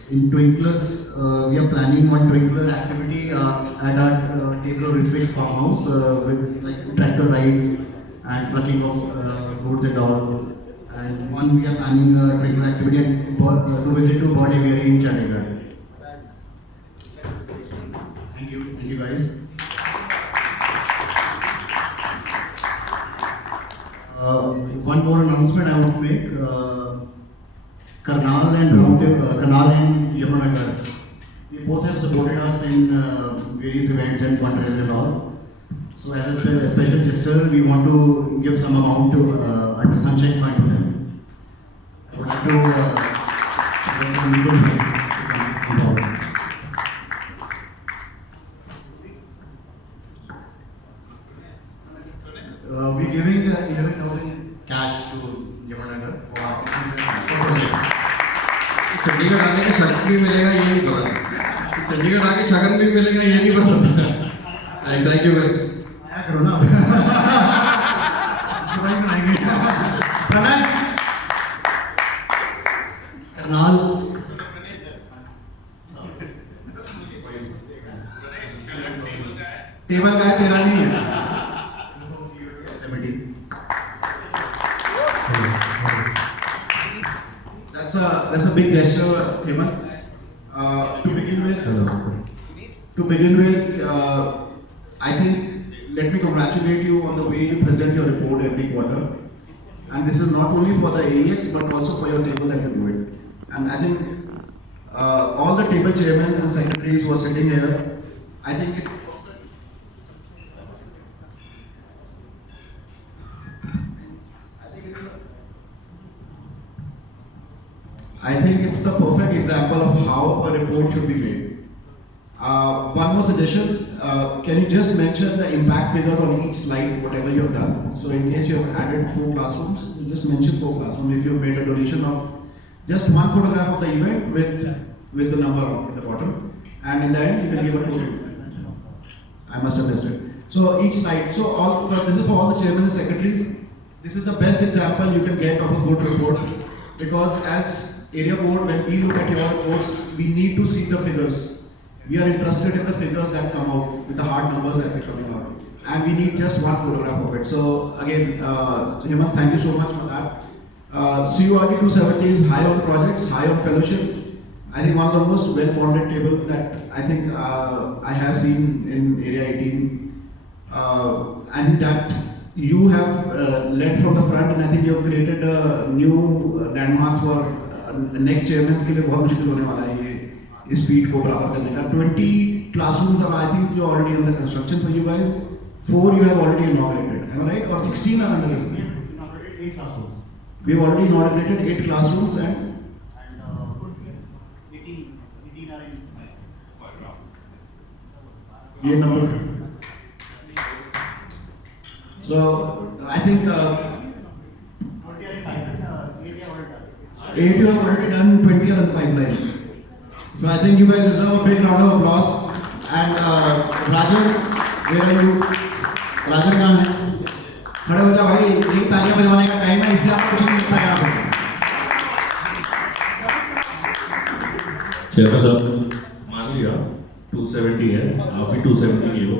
in Twinklers, we are planning one Twinkler activity at our table of Ritwik's farmhouse with like tractor ride and plucking of fruits and all. And one we are planning a Twinkler activity and to visit to bird aviary in Chandigarh. Thank you guys. One more announcement I want to make. Karnal and Yamunanagar, they both have supported us in various events and fundraisers and all. So as a special gesture, we want to give some amount to our Sunshine Fund to them. I would like to we're giving 11,000 cash to Yamunanagar for projects. Chandigarh आने का शगन भी मिलेगा ये नहीं पता चंडीगढ़ आके शगन भी मिलेगा ये नहीं पता थैंक यू वेरी आया करो ना सफाई बनाएंगे प्रणय करनाल टेबल का है तेरा नहीं है 70. That's a big gesture, Hemant. To begin with, I think let me congratulate you on the way you present your report every quarter. And this is not only for the AEX but also for your table that you do it. And I think all the table chairmen and secretaries who are sitting here, I think it's the perfect example of how a report should be made. One more suggestion, can you just mention the impact figure on each slide, whatever you have done? So in case you have added 4 classrooms, you just mention 4 classrooms. If you have made a donation of just one photograph of the event with the number at the bottom, and in the end you can give a total. I must have missed it. So each slide, so this is for all the chairmen and secretaries. This is the best example you can get of a good report, because as area board, when we look at your reports, we need to see the figures. We are interested in the figures that come out, with the hard numbers that are coming out. And we need just one photograph of it. So again, Hemant, thank you so much for that. CURT 270 is high on projects, high on fellowship. I think one of the most well-bonded tables that I think I have seen in Area 18. And that you have led from the front, and I think you have created new landmarks for next chairmen के लिए बहुत मुश्किल होने वाला है ये speed को बराबर करने का. 20 classrooms are I think you are already under construction for you guys. 4 you have already inaugurated. Am I right? Or 16 are under construction? Inaugurated 8 classrooms. We have already inaugurated 8 classrooms and 18 are in ये number. So I think 8 you have already done, 20 are in the pipeline. So I think you guys deserve a big round of applause. And Rajan, where are you? Rajan कहाँ है? खड़े हो जाओ भाई, ये तालियां बजवाने का टाइम है, इससे आपको कुछ नहीं मिलता है यहाँ पे. चेयरमैन साहब मान लिया 270 है, आप भी 270 की हो.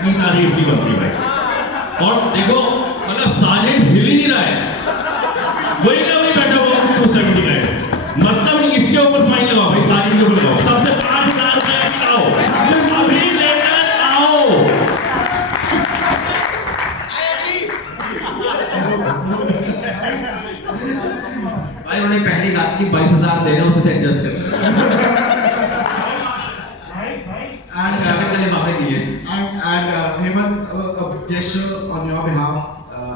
इतनी तारीफ नहीं बनती भाई। और देखो मतलब साजिद हिल ही नहीं रहा है, वही का वही बैठा हुआ 279, मतलब इसके ऊपर फाइन लगाओ भाई, साजिद के ऊपर लगाओ, तब से 5,000 रुपए आओ, अभी लेकर आओ। भाई उन्होंने पहली बात की 22,000 दे रहे हैं, उससे एडजस्ट कर And Hemant, a gesture on your behalf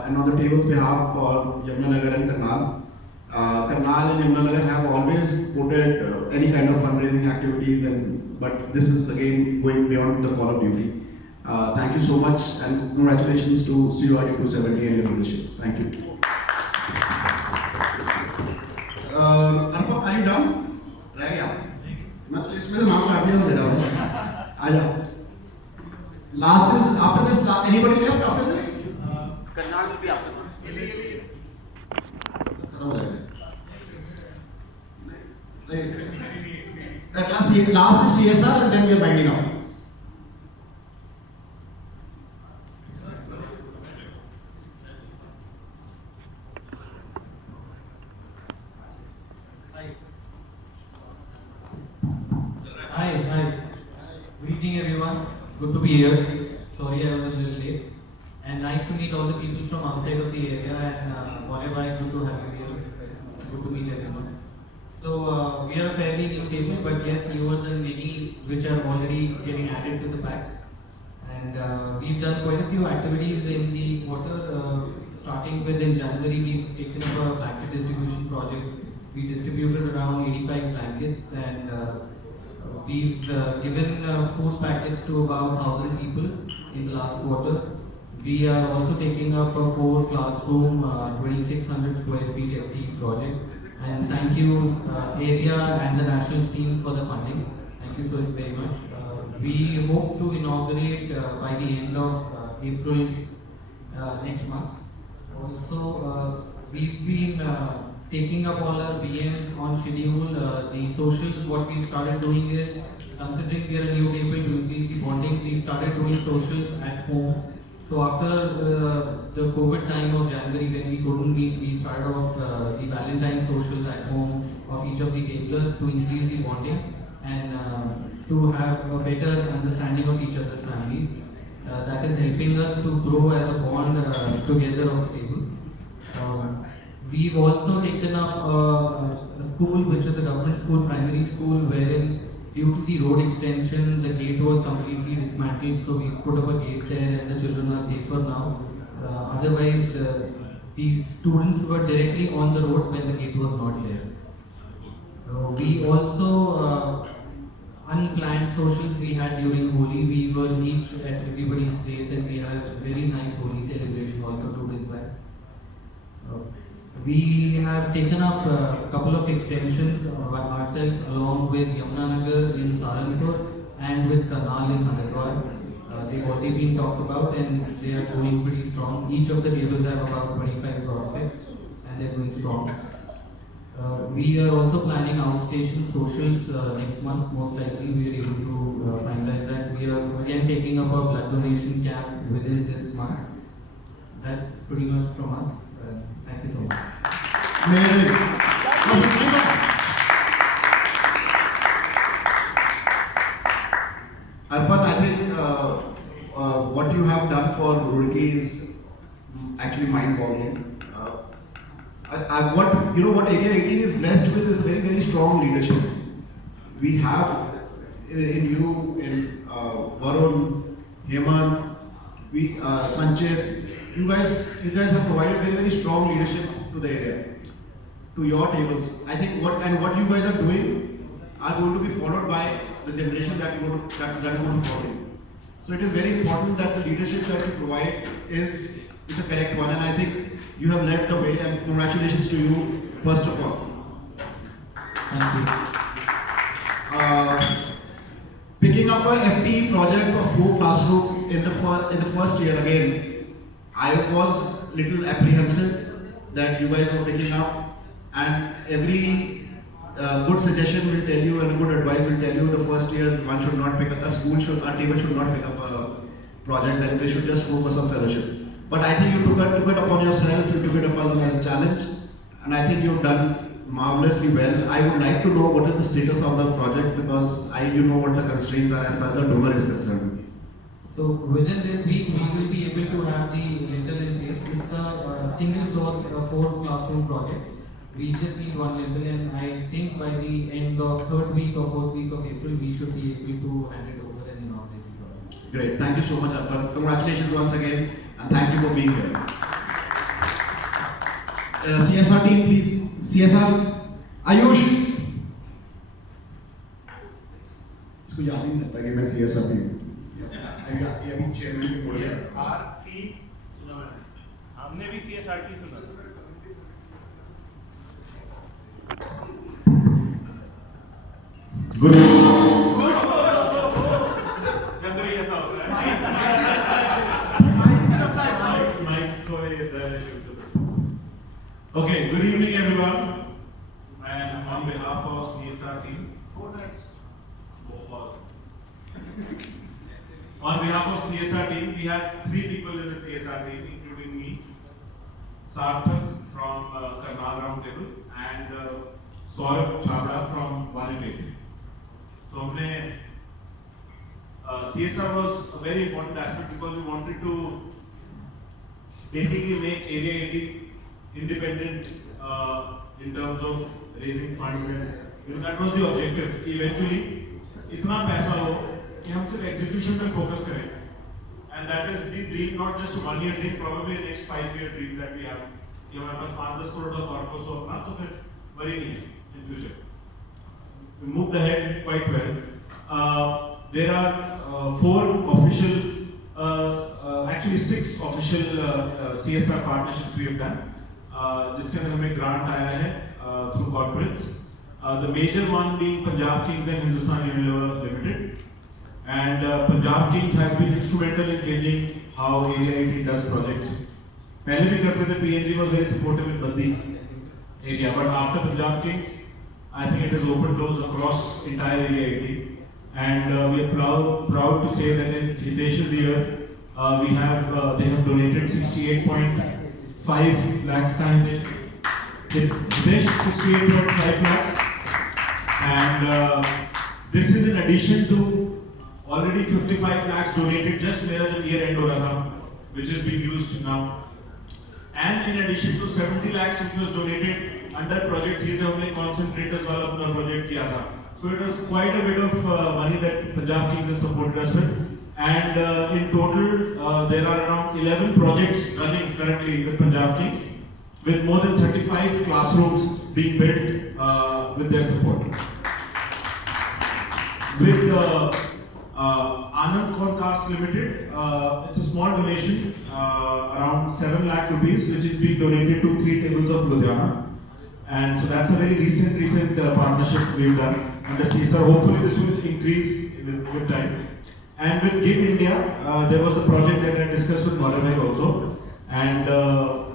and on the table's behalf for Yamunanagar and Karnal. Karnal and Yamunanagar have always supported any kind of fundraising activities, but this is again going beyond the call of duty. Thank you so much and congratulations to CURT 270 and your leadership. Thank you. Anupam, are you done? रह गया? मैं तो list में तो नाम काट दिया था तेरा। आजा। Last is after this. Anybody left after this? Karnal will be after this. खत्म हो जाएगा। Last is CSR and then we are winding up. Hi. Good evening, everyone. Good to be here. Sorry I was a little late. And nice to meet all the people from outside of the area. And whatever, good to have you here. Good to meet everyone. So we are a fairly new table, but yes, newer than many which are already getting added to the pack. And we've done quite a few activities in the quarter. Starting with in January, we've taken up a blanket distribution project. We distributed around 85 blankets and we've given food packets to about 1,000 people in the last quarter. We are also taking up a 4-classroom, 2,600 square feet FTE project. And thank you area and the national team for the funding. Thank you so very much. We hope to inaugurate by the end of April next month. Also, we've been taking up all our BMs on schedule. The socials, what we started doing is, considering we are a new table to increase the bonding, we started doing socials at home. So after the COVID time of January when we couldn't meet, we started off the Valentine socials at home of each of the tablers to increase the bonding and to have a better understanding of each other's families. That is helping us to grow as a bond together of the table. We've also taken up a school which is the government school, primary school, wherein due to the road extension, the gate was completely dismantled, so we put up a gate there and the children are safer now. Otherwise, the students were directly on the road when the gate was not there. We also, unplanned socials we had during Holi, we were each at everybody's place and we had a very nice Holi celebration also 2 days back. We have taken up a couple of extensions ourselves along with Yamunanagar in Saranpur and with Karnal in Haridwar. They've already been talked about and they are going pretty strong. Each of the tables have about 25 prospects and they're going strong. We are also planning outstation socials next month. Most likely we are able to finalize that. We are again taking up a blood donation camp within this month. That's pretty much from us. Thank you so much. Amazing. Arpan, I think what you have done for Roorkee is actually mind-boggling. What Area 18 is blessed with is very, very strong leadership. We have in you, in Varun, Hemant, Sanchit. You guys have provided very, very strong leadership to the area, to your tables. I think what you guys are doing are going to be followed by the generation that is going to follow you. So it is very important that the leadership that you provide is the correct one, and I think you have led the way. And congratulations to you, first of all. Thank you. Picking up a FTE project of 4 classroom in the first year again. I was little apprehensive that you guys were picking up, and every good suggestion will tell you and good advice will tell you the first year one should not pick up a table should not pick up project and they should just focus on fellowship. But I think you took it upon yourself, you took it upon as a challenge, and I think you've done marvelously well. I would like to know what is the status of the project, because you know what the constraints are as far as the donor is concerned. So within this week, we will be able to have the lintel in place. It's a single floor, 4 classroom project. We just need one lintel, and I think by the end of 3rd week or 4th week of April, we should be able to hand it over and inaugurate the project. Great, thank you so much, Arpan. Congratulations once again, and thank you for being here. CSR team, please. CSR, Ayush. इसको याद ही नहीं रहता कि मैं CSR team. ये अभी chairman के बोल रहे हैं. CSRT सुना मैंने. हमने भी CSRT सुना. Good. जनरली ऐसा होता है. Mics को इधर. Okay, good evening everyone. And on behalf of CSR team, 4 minutes. On behalf of CSR team, we have 3 people in the CSR team, including me, Sarthak from Karnal Roundtable, and Saurabh Chhabra from Vanillate. So, CSR was a very important aspect because we wanted to basically make Area 80 independent in terms of raising funds, and that was the objective. Eventually, इतना पैसा हो कि हम सिर्फ execution पे focus करें, and that is the dream, not just a 1-year dream, probably the next 5-year dream that we have. कि हमारे पास 5-10 करोड़ का corpus हो अपना, तो फिर worry नहीं है in future. We moved ahead quite well. There are 4 official, actually 6 official CSR partnerships we have done. जिसके अंदर हमें grant आया है through corporates. The major one being Punjab Kings and Hindustan Unilever Limited. And Punjab Kings has been instrumental in changing how Area 80 does projects. पहले भी करते थे, PNG was very supportive in Bandi area, but after Punjab Kings, I think it has opened doors across entire Area 80. And we are proud to say that in Hitesh's year, they have donated 68.5 lakhs. Hitesh, 68.5 lakhs. And this is in addition to already 55 lakhs donated just मेरा जब year end हो रहा था, which is being used now. And in addition to 70 lakhs which was donated under project ही जब हमने concentrators वाला अपना project किया था. So it was quite a bit of money that Punjab Kings has supported us with. And in total, there are around 11 projects running currently with Punjab Kings, with more than 35 classrooms being built with their support. With Anand Corcast Limited, it's a small donation, around 7 lakh rupees, which is being donated to 3 tables of Ludhiana. And so that's a very recent partnership we've done under CSR. Hopefully this will increase with time. And with Give India, there was a project that I discussed with Maurabhai also. And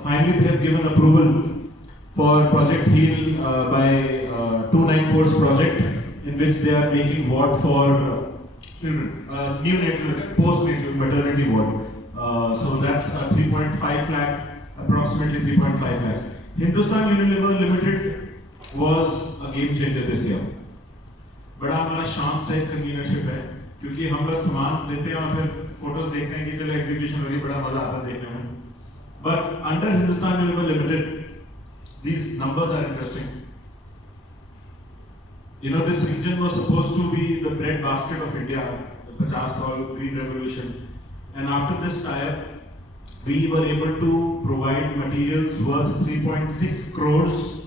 finally they have given approval for Project Heal by 294's project, in which they are making ward for neonatal, postnatal maternity ward. So that's 3.5 lakh, approximately 3.5 lakhs. Hindustan Unilever Limited was a game changer this year. बड़ा हमारा शांत type convenership है, क्योंकि हम बस सामान देते हैं और फिर फोटोज देखते हैं कि चलो एग्जीक्यूशन हो रही, बड़ा मजा आता है देखने में. But under Hindustan Unilever Limited, these numbers are interesting. You know, this region was supposed to be the bread basket of India, the 50 Saal Green Revolution. And after this tie-up, we were able to provide materials worth 3.6 crores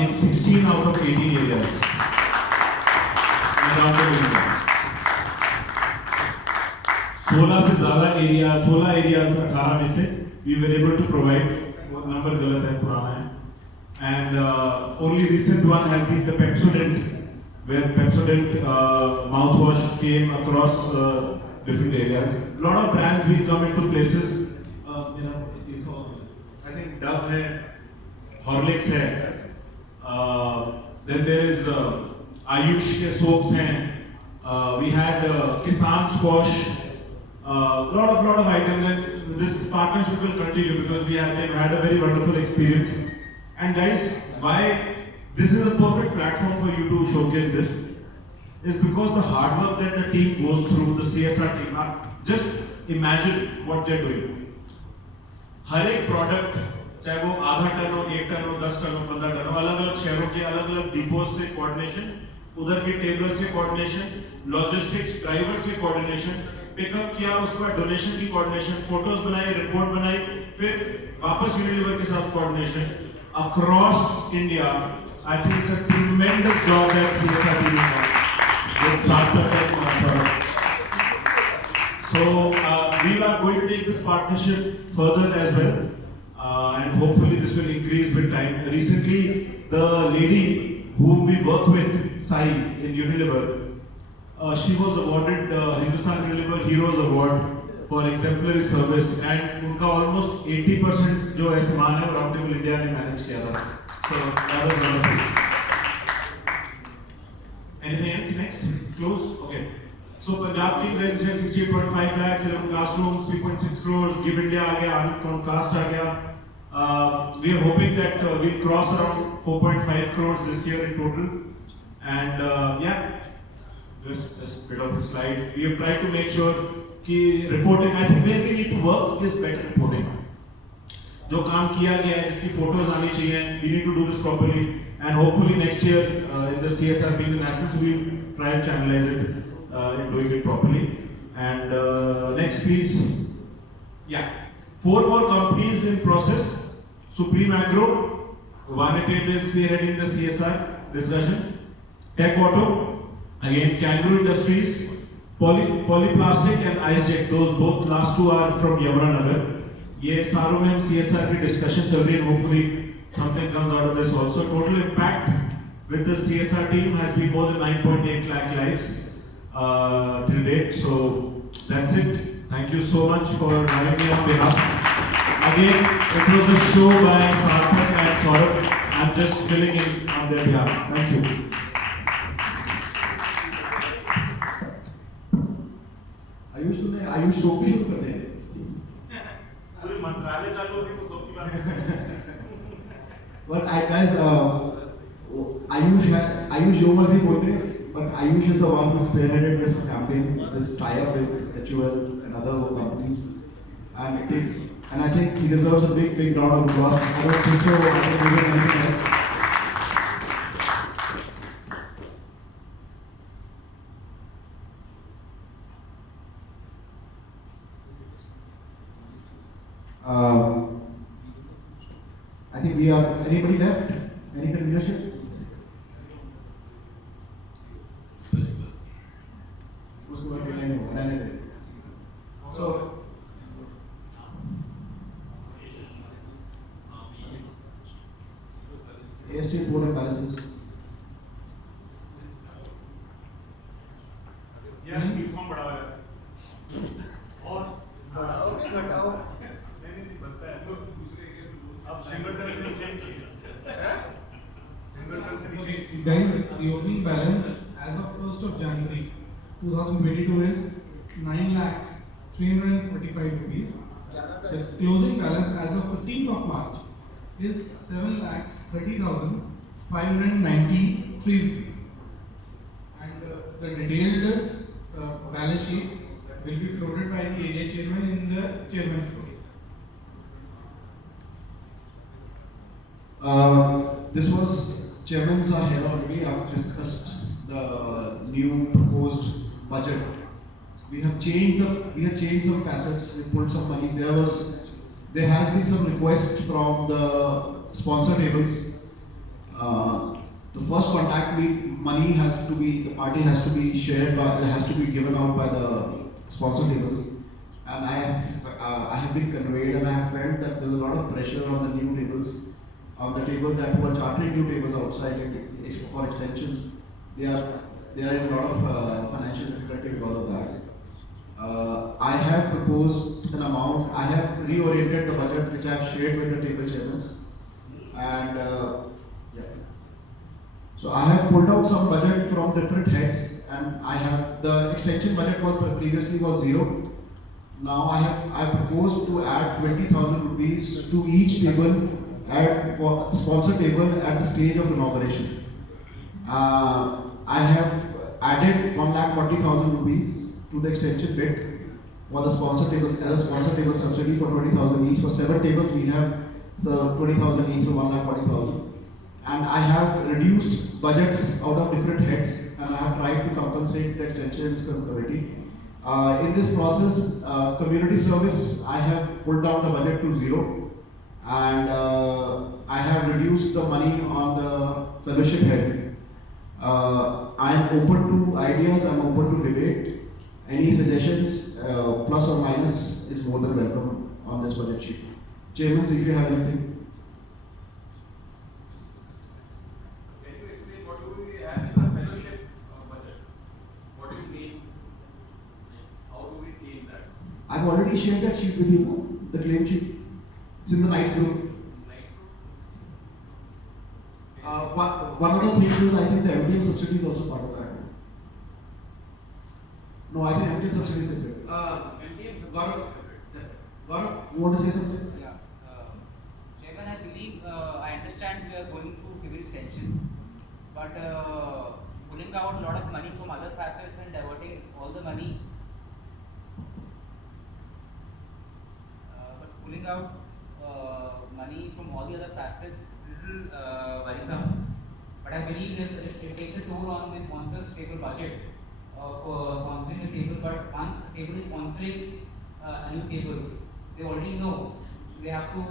in 16 out of 18 areas. around the India. 16 से ज़्यादा area, 16 areas 18 में से we were able to provide. वो number गलत है, पुराना है. And only recent one has been the Pepsodent, where Pepsodent mouthwash came across different areas. A lot of brands will come into places. I think Dove है, Horlicks है. Then there is Ayush के soaps हैं. We had Kisan Squash lot of items, and this partnership will continue because they've had a very wonderful experience. And guys, why this is a perfect platform for you to showcase this is because the hard work that the team goes through, the CSR team. Just imagine what they're doing. हर एक product चाहे वो आधा ton हो, 1 ton हो, 10 ton हो, 15 ton हो, अलग अलग शहरों के अलग अलग डिपोज से कोऑर्डिनेशन, उधर के टेलर से कोऑर्डिनेशन, लॉजिस्टिक्स ड्राइवर से कोऑर्डिनेशन, पिकअप किया, उसका डोनेशन की कोऑर्डिनेशन, फोटोज बनाई, रिपोर्ट बनाई, फिर वापस यूनिलीवर के साथ coordination across India. I think it's a tremendous job that CSR team has done with Sarthak and Saurabh. So we are going to take this partnership further as well, and hopefully this will increase with time. Recently, the lady whom we work with, Sai in Unilever, she was awarded Hindustan Unilever Heroes Award for exemplary service, and उनका almost 80% जो है सामान है राउंडेबल India ने manage किया था. So that was wonderful. Anything else next? Close? Okay. So Punjab team then said 68.5 lakhs, 11 classrooms, 3.6 crores, Give India आ गया, Concast आ गया. We are hoping that we'll cross around 4.5 crores this year in total. And yeah, just bit of a slide. We have tried to make sure कि reporting, I think where we need to work is better reporting. जो काम किया गया है, जिसकी photos आनी चाहिए, we need to do this properly. And hopefully next year in the CSR being the national, so we'll try and channelize it. In doing it properly. And next please, yeah, 4 more companies in process. Supreme Agro, Vanitape is spearheading the CSR discussion. Tech Auto, again Kangaroo Industries, Polyplastic and IceJet, those both last 2 are from Yamunanagar. ये सारों में हम CSR की discussion चल रही है. Hopefully something comes out of this also. Total impact with the CSR team has been more than 9.8 lakh lives. Till date. So that's it. Thank you so much for having me on behalf. Again, it was a show by Sarthak and Saurabh. I'm just filling in on their behalf. Thank you. Ayush show भी शुरू कर दें. पूरे मंत्रालय चालू होगी तो show की बात. But I guys, आयुष जो मर्जी बोलते. But Ayush is the one who spearheaded this campaign, this tie-up with HUL and other companies, and I think he deserves a big round of applause. I don't think so. I don't think anything else. I think we are. Anybody left? Any contribution? So, AST board and balances. यार uniform बढ़ा हुआ है और बढ़ाओ के घटाओ नहीं बनता है लोग दूसरे अब सिंगल से चेंज किया सिंगल से नीचे. Guys, the opening balance as of 1st of January 2022 is 9,345,000 rupees. The closing balance as of 15th of March is 7,30,593 rupees. And the detailed balance sheet will be floated by the area chairman in the chairman's floor. This was chairman's are here already. I have discussed the new proposed budget. We have changed some facets. We pulled some money. There has been some requests from the sponsor tables. The first contact money has to be, the party has to be shared by, has to be given out by the sponsor tables. And I have been conveyed, and I have felt that there is a lot of pressure on the new tables, on the tables that were chartering new tables outside for extensions. They are in a lot of financial difficulty because of that. I have proposed an amount. I have reoriented the budget, which I have shared with the table chairmans, and yeah. So I have pulled out some budget from different heads, and I have the extension budget was previously was 0. Now I proposed to add 20,000 rupees to each table for sponsor table at the stage of inauguration. I have added 1,40,000 rupees to the extension bit for the sponsor table as a sponsor table subsidy for 20,000 each. For 7 tables we have the 20,000 each, so 1,40,000. And I have reduced budgets out of different heads, and I have tried to compensate the extensions committee. In this process, community service, I have pulled down the budget to 0, and I have reduced the money on the fellowship head. I am open to ideas, I am open to debate. Any suggestions, plus or minus, is more than welcome on this budget sheet. Chairman, if you have anything. Can you explain what do we have in the fellowship budget? What do you mean? How do we claim that? I've already shared that sheet with you, the claim sheet. It's in the Knights group. One of the things is I think the MDM subsidy is also part of that. No, I think MDM subsidy is separate. Gaurav, you want to say something? Yeah. Chairman, I believe, I understand we are going through civil extensions, but pulling out a lot of money from other facets and diverting all the money, pulling out money from all the other facets, little worrisome. But I believe it takes a toll on the sponsor's table budget of sponsoring a table. But once a table is sponsoring a new table, they already know they have to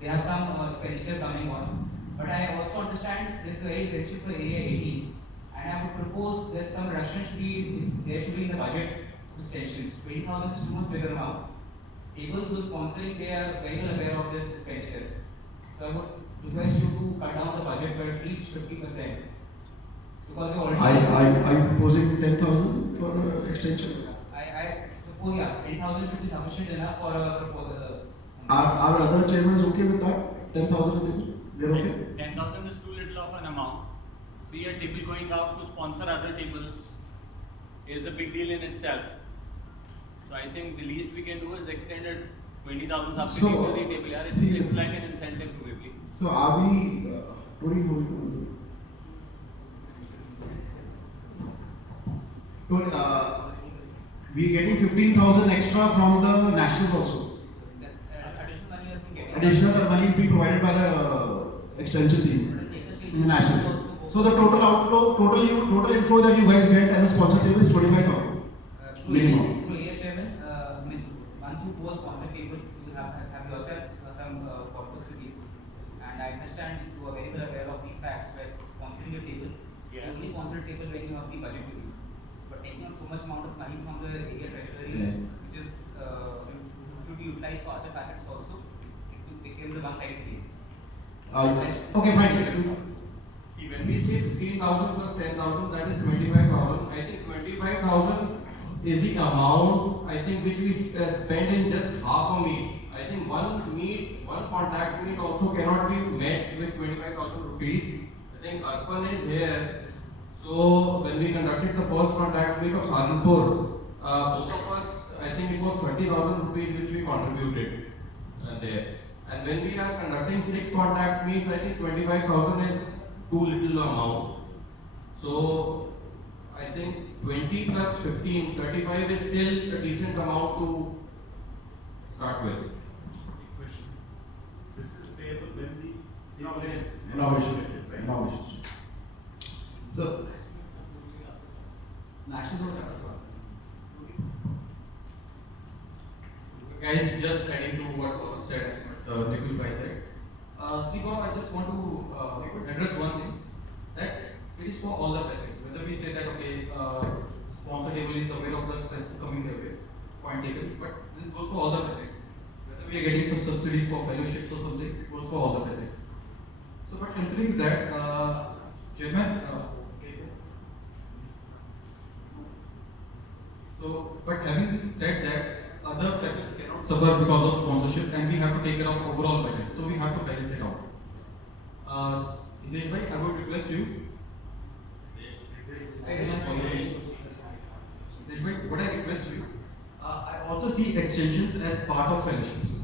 they have some expenditure coming on. But I also understand this is very essential for area 18, and I would propose there's some reduction should be in the budget extensions. 20,000 is too much bigger amount. Tables who are sponsoring, they are very well aware of this expenditure. So I would request you to cut down the budget by at least 50%. Because you already. Are you proposing 10,000 for extension? I suppose, yeah, 10,000 should be sufficient enough for a proposal. Are other chairmen okay with that? 10,000? They're okay? 10,000 is too little of an amount. See, a table going out to sponsor other tables is a big deal in itself. So I think the least we can do is extend it 20,000 subsidy to the table. Yeah, it's like an incentive probably. So are we, we getting 15,000 extra from the nationals also. Additional money is being provided by the extension team in the national. So the total outflow, total inflow that you guys get as a sponsor table is 25,000 minimum. Once you go on sponsor table, you will have yourself some purpose to give. And I understand you are very well aware of the facts where sponsoring your table, you only sponsor a table when you have the budget to give. But taking on so much amount of money from the area treasury, which is should be utilized for other facets also, it becomes a one-sided game. Okay, fine. See, when we say 15,000 plus 10,000, that is 25,000. I think 25,000 is the amount, I think, which we spend in just half a meet. I think one contact meet also cannot be met with 25,000 rupees. I think Arpan is here. So when we conducted the first contact meet of Saharanpur, both of us, I think it was 30,000 rupees which we contributed there. And when we are conducting 6 contact meets, I think 25,000 is too little amount. So I think 20 plus 15, 35 is still a decent amount to start with. This is payable when the Innovation. So, national. Guys, just adding to what was said, Nikhil Bhai said. I just want to address one thing, that it is for all the facets. Whether we say that, okay, sponsor table is aware of the expenses coming their way, point taken, but this goes for all the facets. Whether we are getting some subsidies for fellowships or something, it goes for all the facets. So, but considering that, Chairman, but having said that, other facets cannot suffer because of sponsorship, and we have to take care of overall budget. So we have to balance it out. Hidesh bhai, I would request you. Hidesh bhai, what I request you I also see extensions as part of fellowships.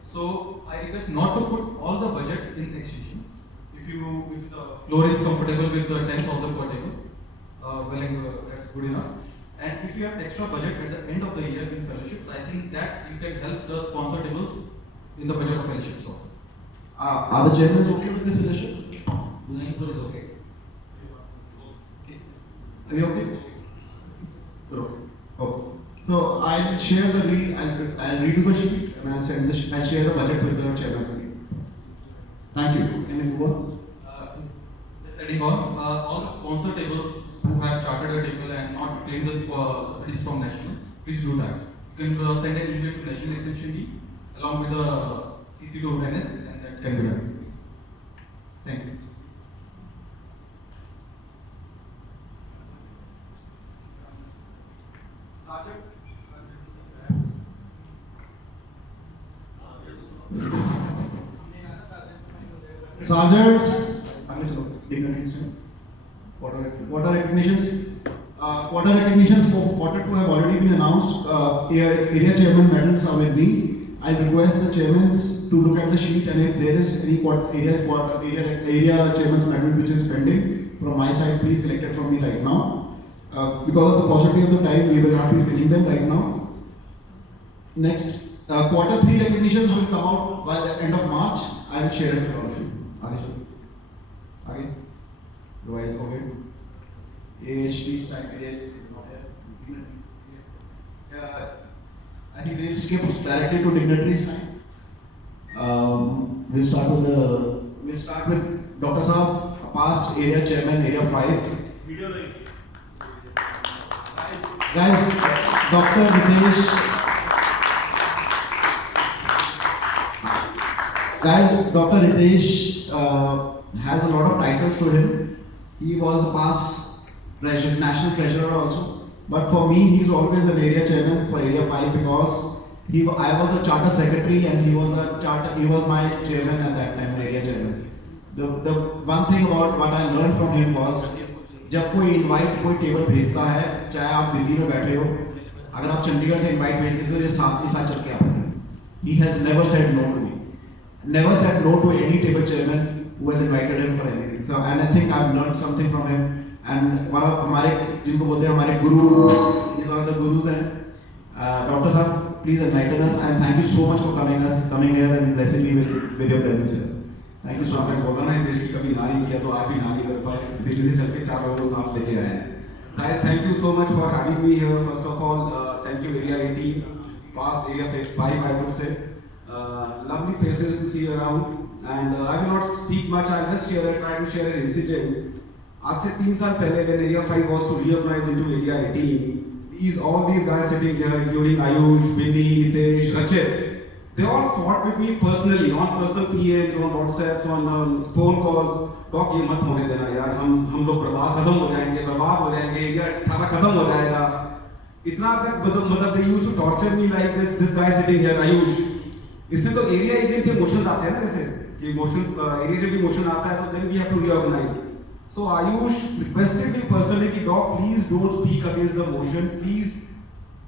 So I request not to put all the budget in extensions. If the floor is comfortable with the 10,000 per table, that's good enough. And if you have extra budget at the end of the year in fellowships, I think that you can help the sponsor tables in the budget of fellowships also. Are the chairmen okay with this suggestion? 294 is okay. Are you okay? You're okay. Okay. So I'll share I'll redo the sheet and I'll share the budget with the chairman again. Thank you. Can we move on? Just adding on, all the sponsor tables who have chartered a table and not claimed the subsidies from national, please do that. You can send an email to National Extension Team along with the CC to NS and that can be done. Thank you. Sergeants, dignitaries, what are recognitions? What are recognitions for quarter 2 have already been announced. Area chairman medals are with me. I request the chairmen to look at the sheet, and if there is any area chairman's medal which is pending from my side, please collect it from me right now. Because of the paucity of the time, we will not be pinning them right now. Next, quarter 3 recognitions will come out by the end of March. I will share it with all of you. Again, do I go ahead? AHT time period. I think we'll skip directly to dignitaries time. We'll start with Dr. Saab, past area chairman, area 5. Guys, Dr. Ritesh. Guys, Dr. Ritesh has a lot of titles to him. He was the past national treasurer also. But for me, he's always an area chairman for area 5 because I was the charter secretary and he was my chairman at that time, area chairman. The one thing about what I learned from him was, जब कोई invite कोई table भेजता है, चाहे आप दिल्ली में बैठे हो, अगर आप चंडीगढ़ से invite भेजते हो तो ये साथ ही साथ चल के आते हैं. He has never said no to me. Never said no to any table chairman who has invited him for anything. So, and I think I've learned something from him. And one of हमारे जिनको बोलते हैं हमारे guru, he's one of the gurus हैं. Dr. Saab, please enlighten us and thank you so much for coming here and blessing me with your presence here. Thank you so much. बोला ना देश की कभी नारी किया तो आज भी नारी कर पाए. दिल्ली से चल के 4 लोगों को साथ लेके आए हैं. Guys, thank you so much for having me here. First of all, thank you area 18, past area 5 I would say. Lovely faces to see around, and I will not speak much. I'll just try to share an incident. आज से 3 साल पहले when area 5 was to reorganize into area 18, all these guys sitting here, including Ayush, Vinny, Hitesh, Rachit, they all fought with me personally on personal PMs, on WhatsApps, on phone calls. Doc, ये मत होने देना यार, हम लोग खत्म हो जाएंगे, ये 18 खत्म हो जाएगा. इतना तक मतलब they used to torture me like this guy sitting here, Ayush. इसमें तो एरिया एजेंट के मोशंस आते हैं ना, जैसे कि मोशन एरिया एजेंट की मोशन आता है तो then we have to reorganise. So Ayush requested me personally कि dog please don't speak against the motion, please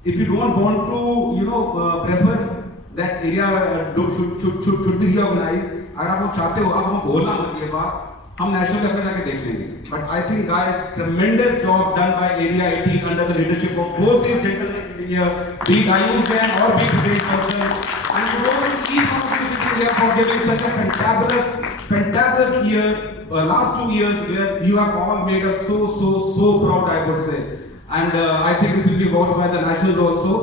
if you don't want to prefer that area should be reorganise, अगर आप वो चाहते हो, अब हम बोलना मत ये बात, हम नेशनल लेवल जाके देख लेंगे. But I think guys, ट्रेमेंडस job done by area 18 under the leadership of both these gentlemen sitting here, be it Ayush and or be it Hitesh person. And you know, each one of you sitting here for giving such a fantabulous year, last 2 years where you have all made us so proud, I would say. And I think this will be watched by the nationals also.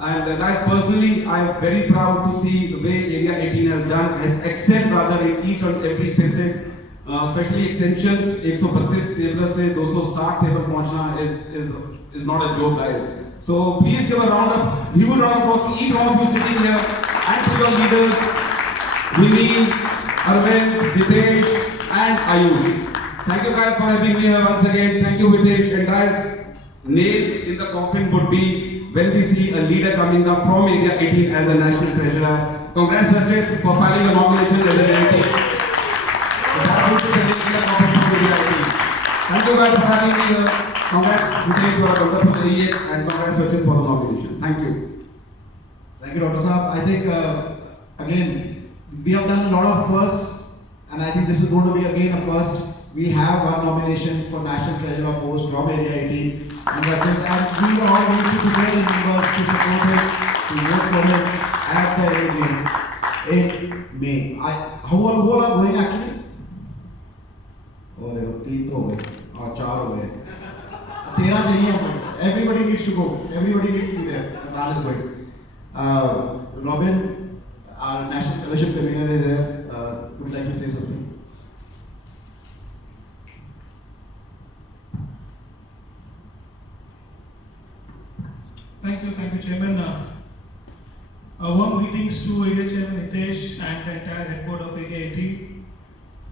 And guys, personally, I am very proud to see the way Area 18 has excelled rather in each and every facet. Especially extensions, 132 table से 260 table पहुंचना is not a joke, guys. So please give a huge round of applause to each one of you sitting here and to your leaders, Vinny, Arvind, Hitesh, and Ayush. Thank you guys for having me here once again. Thank you, Hitesh. And guys, nail in the coffin would be when we see a leader coming up from Area 18 as a national treasurer. Congrats, Rachit, for filing a nomination as an NT. Thank you guys for having me here. Congrats, Hitesh, for a wonderful AEX, and congrats, Rachit, for the nomination. Thank you. Thank you, Dr. Saab. I think, again, we have done a lot of firsts, and I think this is going to be again a first. We have one nomination for National Treasure of Post from Area 18, and we all need to get in numbers to support him, to vote for him at the AGM in May. Who all are going actually? Oh, there are 3 हो गए और 4 हो गए. 13 चाहिए हमें. Everybody needs to go. Everybody needs to be there. Nal is going. Robin, our National Fellowship Convener is there. Would you like to say something? Thank you, Chairman. Warm greetings to Area Chairman Hitesh and the entire head board of Area 18,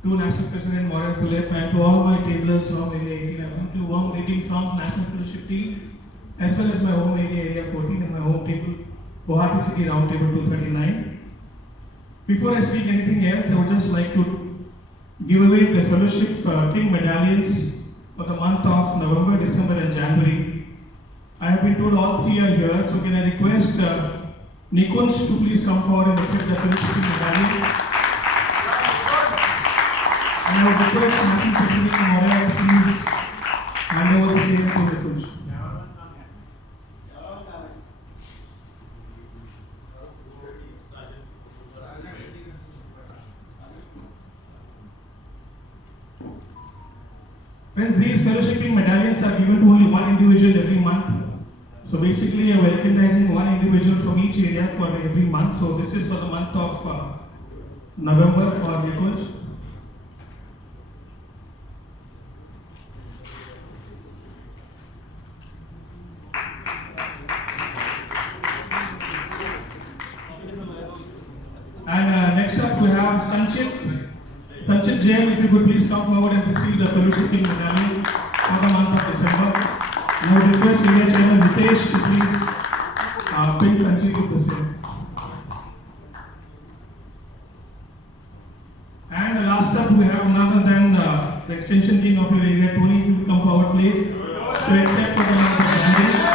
to National President Maureen Philip, and to all my tablers from Area 18. I want to warm greetings from National Fellowship team, as well as my home area, Area 14, and my home table, Guwahati City Round Table 239. Before I speak anything else, I would just like to give away the Fellowship King Medallions for the month of November, December, and January. I have been told all 3 are here, so can I request Nikunj to please come forward and accept the Fellowship King Medallion. And I would request National President Maureen to please hand over the same to Nikunj. Friends, these fellowshipping medallions are given to only one individual every month. So basically, we are recognizing one individual from each area for every month. So this is for the month of November for Nikunj. And next up we have Sanchit Jain, if you could please come forward and receive the fellowshipping medallion for the month of December. And I would request Area Chairman Hitesh to please pin Sanchit with the same. And last up we have none other than the extension king of your area, Tony, if you could come forward please to accept for the month of January.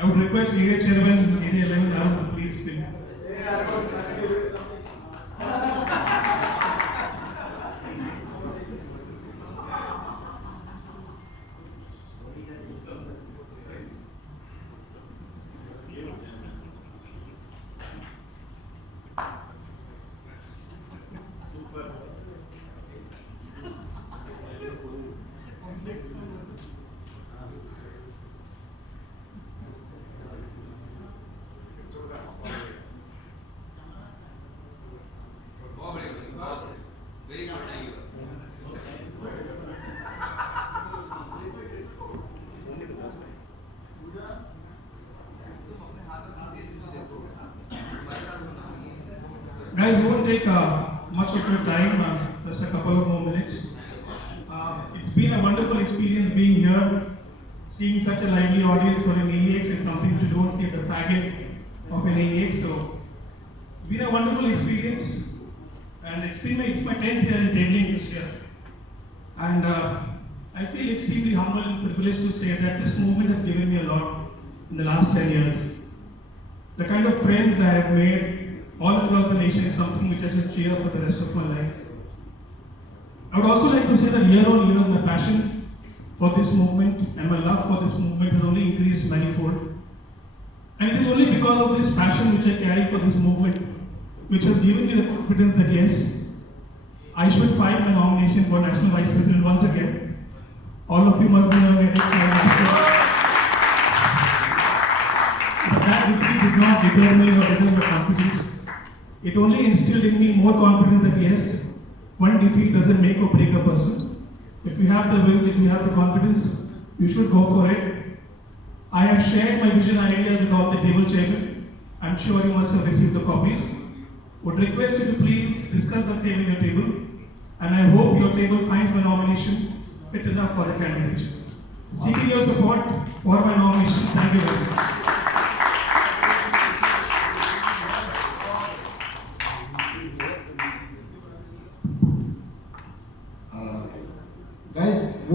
I would request Area Chairman, Area 11, to please speak. Guys, won't take much of your time, just a couple of more minutes. It's been a wonderful experience being here. Seeing such a lively audience for an AEX is something you don't see at the back end of an AEX. So it's been a wonderful experience, and it's my 10th year in tabling this year. And I feel extremely humble and privileged to say that this movement has given me a lot in the last 10 years. The kind of friends I have made all across the nation is something which I should cheer for the rest of my life. I would also like to say that year on year, my passion for this movement and my love for this movement has only increased manifold. And it is only because of this passion which I carry for this movement, which has given me the confidence that yes, I should fight my nomination for National Vice President once again. All of you must be on my right side. But that victory did not deter me or deter my confidence. It only instilled in me more confidence that yes, one defeat doesn't make or break a person. If you have the will, if you have the confidence, you should go for it. I have shared my vision ideas with all the table chairmen. I'm sure you must have received the copies. Would request you to please discuss the same in your table, and I hope your table finds my nomination fit enough for the candidature. Seeking your support for my nomination, thank you very much.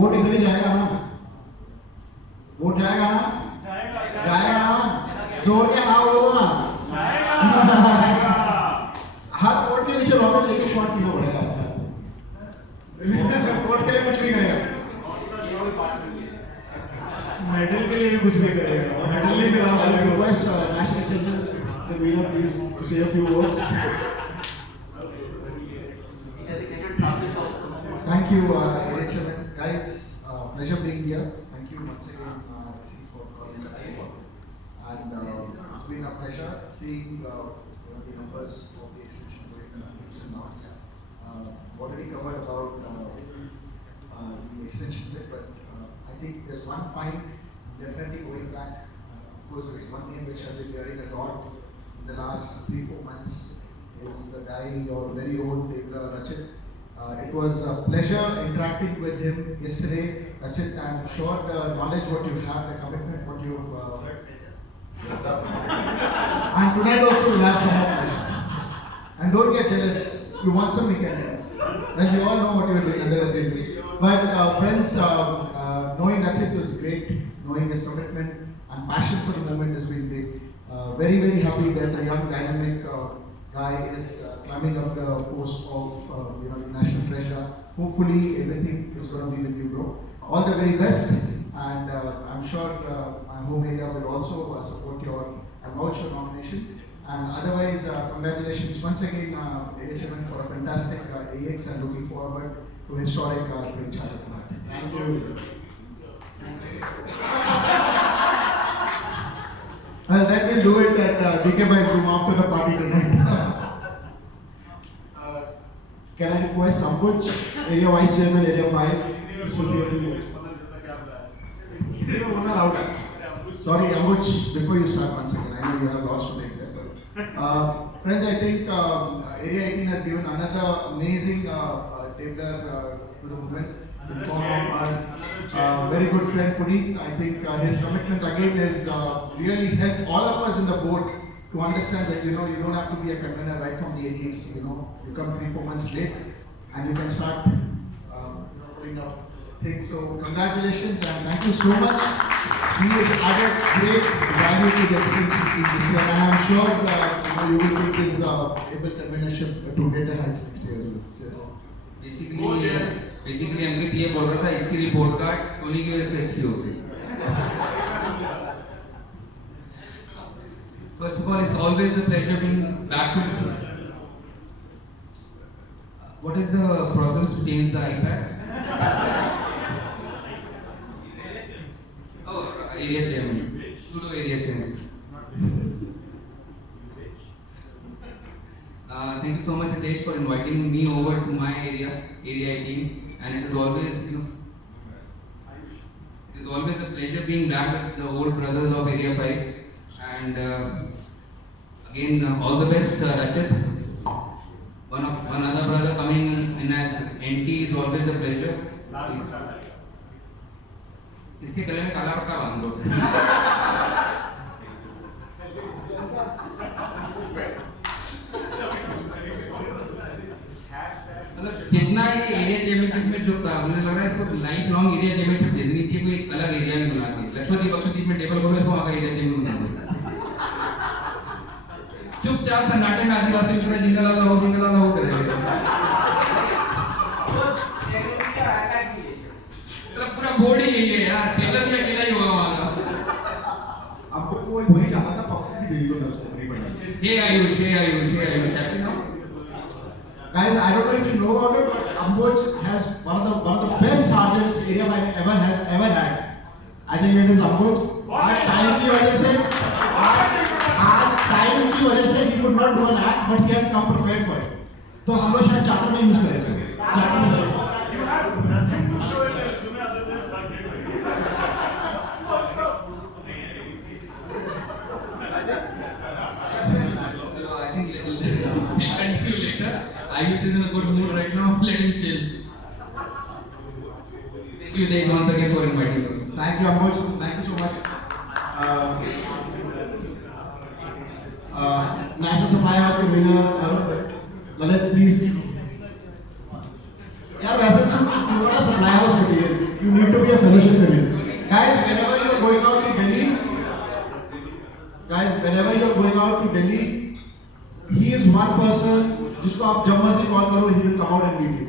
Vote इधर ही जाएगा ना, vote जाएगा ना, जाएगा ना, जोर के हाँ बोल दो ना, हर वोट के पीछे रॉकेट लेके शॉट पीना पड़ेगा, वोट के लिए कुछ भी करेगा, मेडल के लिए भी कुछ भी करेगा, मेडल भी मिला पाएगा। Request national extension convener please to say a few words. Thank you, area chairman. Guys, pleasure being here. Thank you once again, AC, for calling us over. And it's been a pleasure seeing the numbers of the extension going in leaps and bounds. Already covered about the extension bit, but I think there's one fine definitely going back. Of course, there is one name which I've been hearing a lot in the last 3-4 months is the guy, your very own tabler, Rachit. It was a pleasure interacting with him yesterday. Rachit, I'm sure the knowledge what you have, the commitment what you and tonight also we'll have some more pleasure. And don't get jealous. You want some, we can. Well, you all know what you will be under the table. But friends, knowing Rachit was great. Knowing his commitment and passion for the moment has been great. Very, very happy that a young dynamic guy is climbing up the post of the national treasure. Hopefully everything is going to be with you, bro. All the very best, and I'm sure my home area will also support your and vouch your nomination. And otherwise, congratulations once again, area chairman, for a fantastic AEX, and looking forward to historic playing charter tonight. Thank you. Well, then we'll do it at DK Bhai's room after the party tonight. Can I request Ambuj, Area Vice Chairman, Area 5, this will be a few words. Sorry, Ambuj, before you start once again, I know you have lots to make there. Friends, I think Area 18 has given another amazing tabler to the movement. In form of our very good friend Puneet. I think his commitment again is really helped all of us in the board to understand that you don't have to be a convener right from the AEX. You come 3-4 months late and you can start putting up things. So congratulations and thank you so much. He has added great value to the extension team this year, and I'm sure you will take his able convenership to greater heights next year as well. Yes. Basically Ankit ये बोल रहा था इसकी report card Tony की वजह से अच्छी हो गई. First of all, it's always a pleasure being back with. What is the process to change the iPad? Oh, area chairman. Pseudo area chairman. Thank you so much, Hitesh, for inviting me over to my area, Area 18, and it is always a pleasure being back with the old brothers of Area 5. And again, all the best, Rachit. One other brother coming in as NT is always a pleasure. इसके गले में काला पट्टा बांध दो. मतलब जितना ये एरिया चैंपियनशिप में जो मुझे लग रहा है इसको लाइफ लॉन्ग एरिया चैंपियनशिप दे देनी चाहिए, कोई अलग एरिया में बुला के लक्षद्वीप में टेबल खोलो, इसको वहाँ का एरिया चैंपियन बना दो. चुपचाप सन्नाटे में आदिवासी पूरा जिंगल वाला हो करेगा. पूरा बोर्ड ही यही है यार, टेबल भी अकेला ही होगा वहाँ का. आपको कोई वही चाहता था पक्ष की दे दो दर्शकों नहीं बना. हे Ayush. Guys, I don't know if you know about it, but Amboj has one of the best sergeants area has ever had. I think it is Amboj. At time की वजह से he could not do an act, but he had come prepared for it. तो हम लोग शायद charter में use करेंगे. Charter में. You have nothing to show in the resume other than sergeant. I think we'll continue later. Ayush is in a good mood right now. Let him chill. Thank you, Dave, once again for inviting me. Thank you, Amboj. Thank you so much. National Supply House convener, Lalit, please. यार वैसे तुम बड़ा supply house material. You need need to be a fellowship career. Guys, whenever you're going out to Delhi, he is one person जिसको आप जब मर्जी call करो, he will come out and meet you.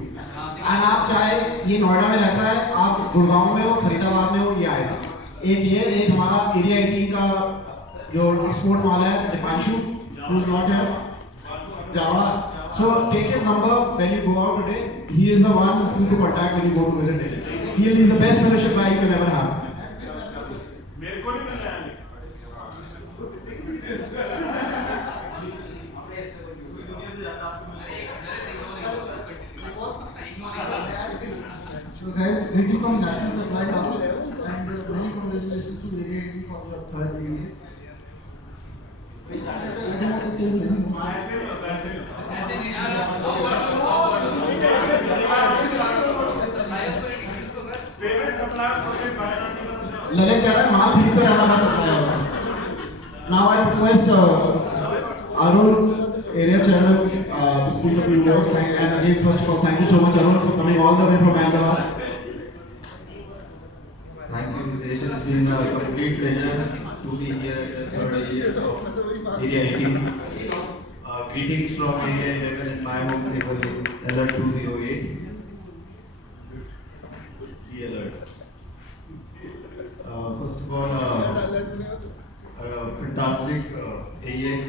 And आप चाहे ये नोएडा में रहता है, आप गुड़गांव में हो, फरीदाबाद में हो, ये आएगा. एक हमारा एरिया 18 का जो एक्सपोर्ट वाला है, Deepanshu, who is not here, Java. So take his number when you go out today. He is the one who to contact when you go to visit Delhi. He is the best fellowship guy you can ever have. मेरे को नहीं मिलना है. So guys, thank you from National Supply House and many congratulations to Area 18 for your third AEX. I don't want to say anything. Lalit keh raha hai maal खरीदते रहना मैं supplier से. Now I request Arun, area chairman, to speak a few words. And again, first of all, thank you so much, Arun, for coming all the way from Ambala. Thank you, Hitesh. It's been a complete pleasure to be here at the third AEX of Area 18. Greetings from Area 11 in my home table, alert 208. Be alert. First of all, fantastic AEX.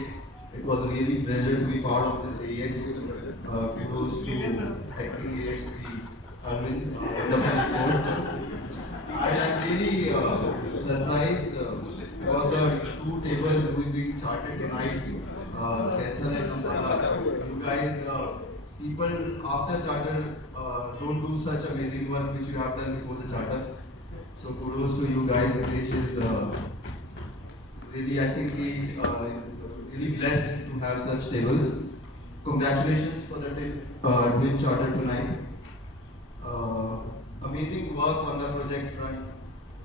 It was a really pleasure to be part of this AEX. Kudos to Acting AEX, Arvind, wonderful report. And I'm really surprised for the two tables which will be charted tonight, Kaithal and Ambala. You guys, people after charter don't do such amazing work which you have done before the charter. So kudos to you guys. Hitesh is really, I think he is really blessed to have such tables. Congratulations for the twin charter tonight. Amazing work on the project front.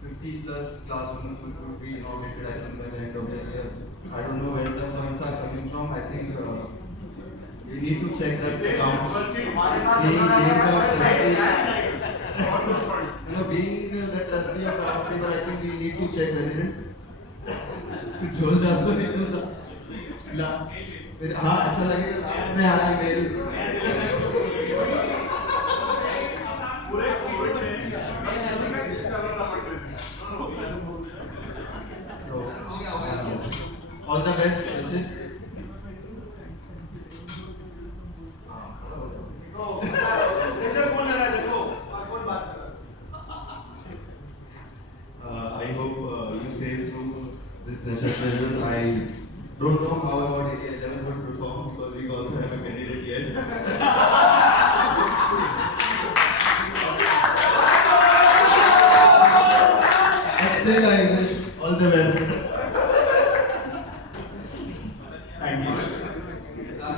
50 plus classrooms would be inaugurated, I think, by the end of the year. I don't know where the funds are coming from. I think we need to check that accounts. Being the trustee of Roundtable, I think we need to check whether it झोल जाता नहीं चल रहा. फिर हाँ ऐसा लगेगा last में आ रहा है mail. So all the best, Richard. I hope you sail through this national treasure. I don't know how about Area 11 would perform because we also have a candidate yet. Still, I wish all the best. Thank you.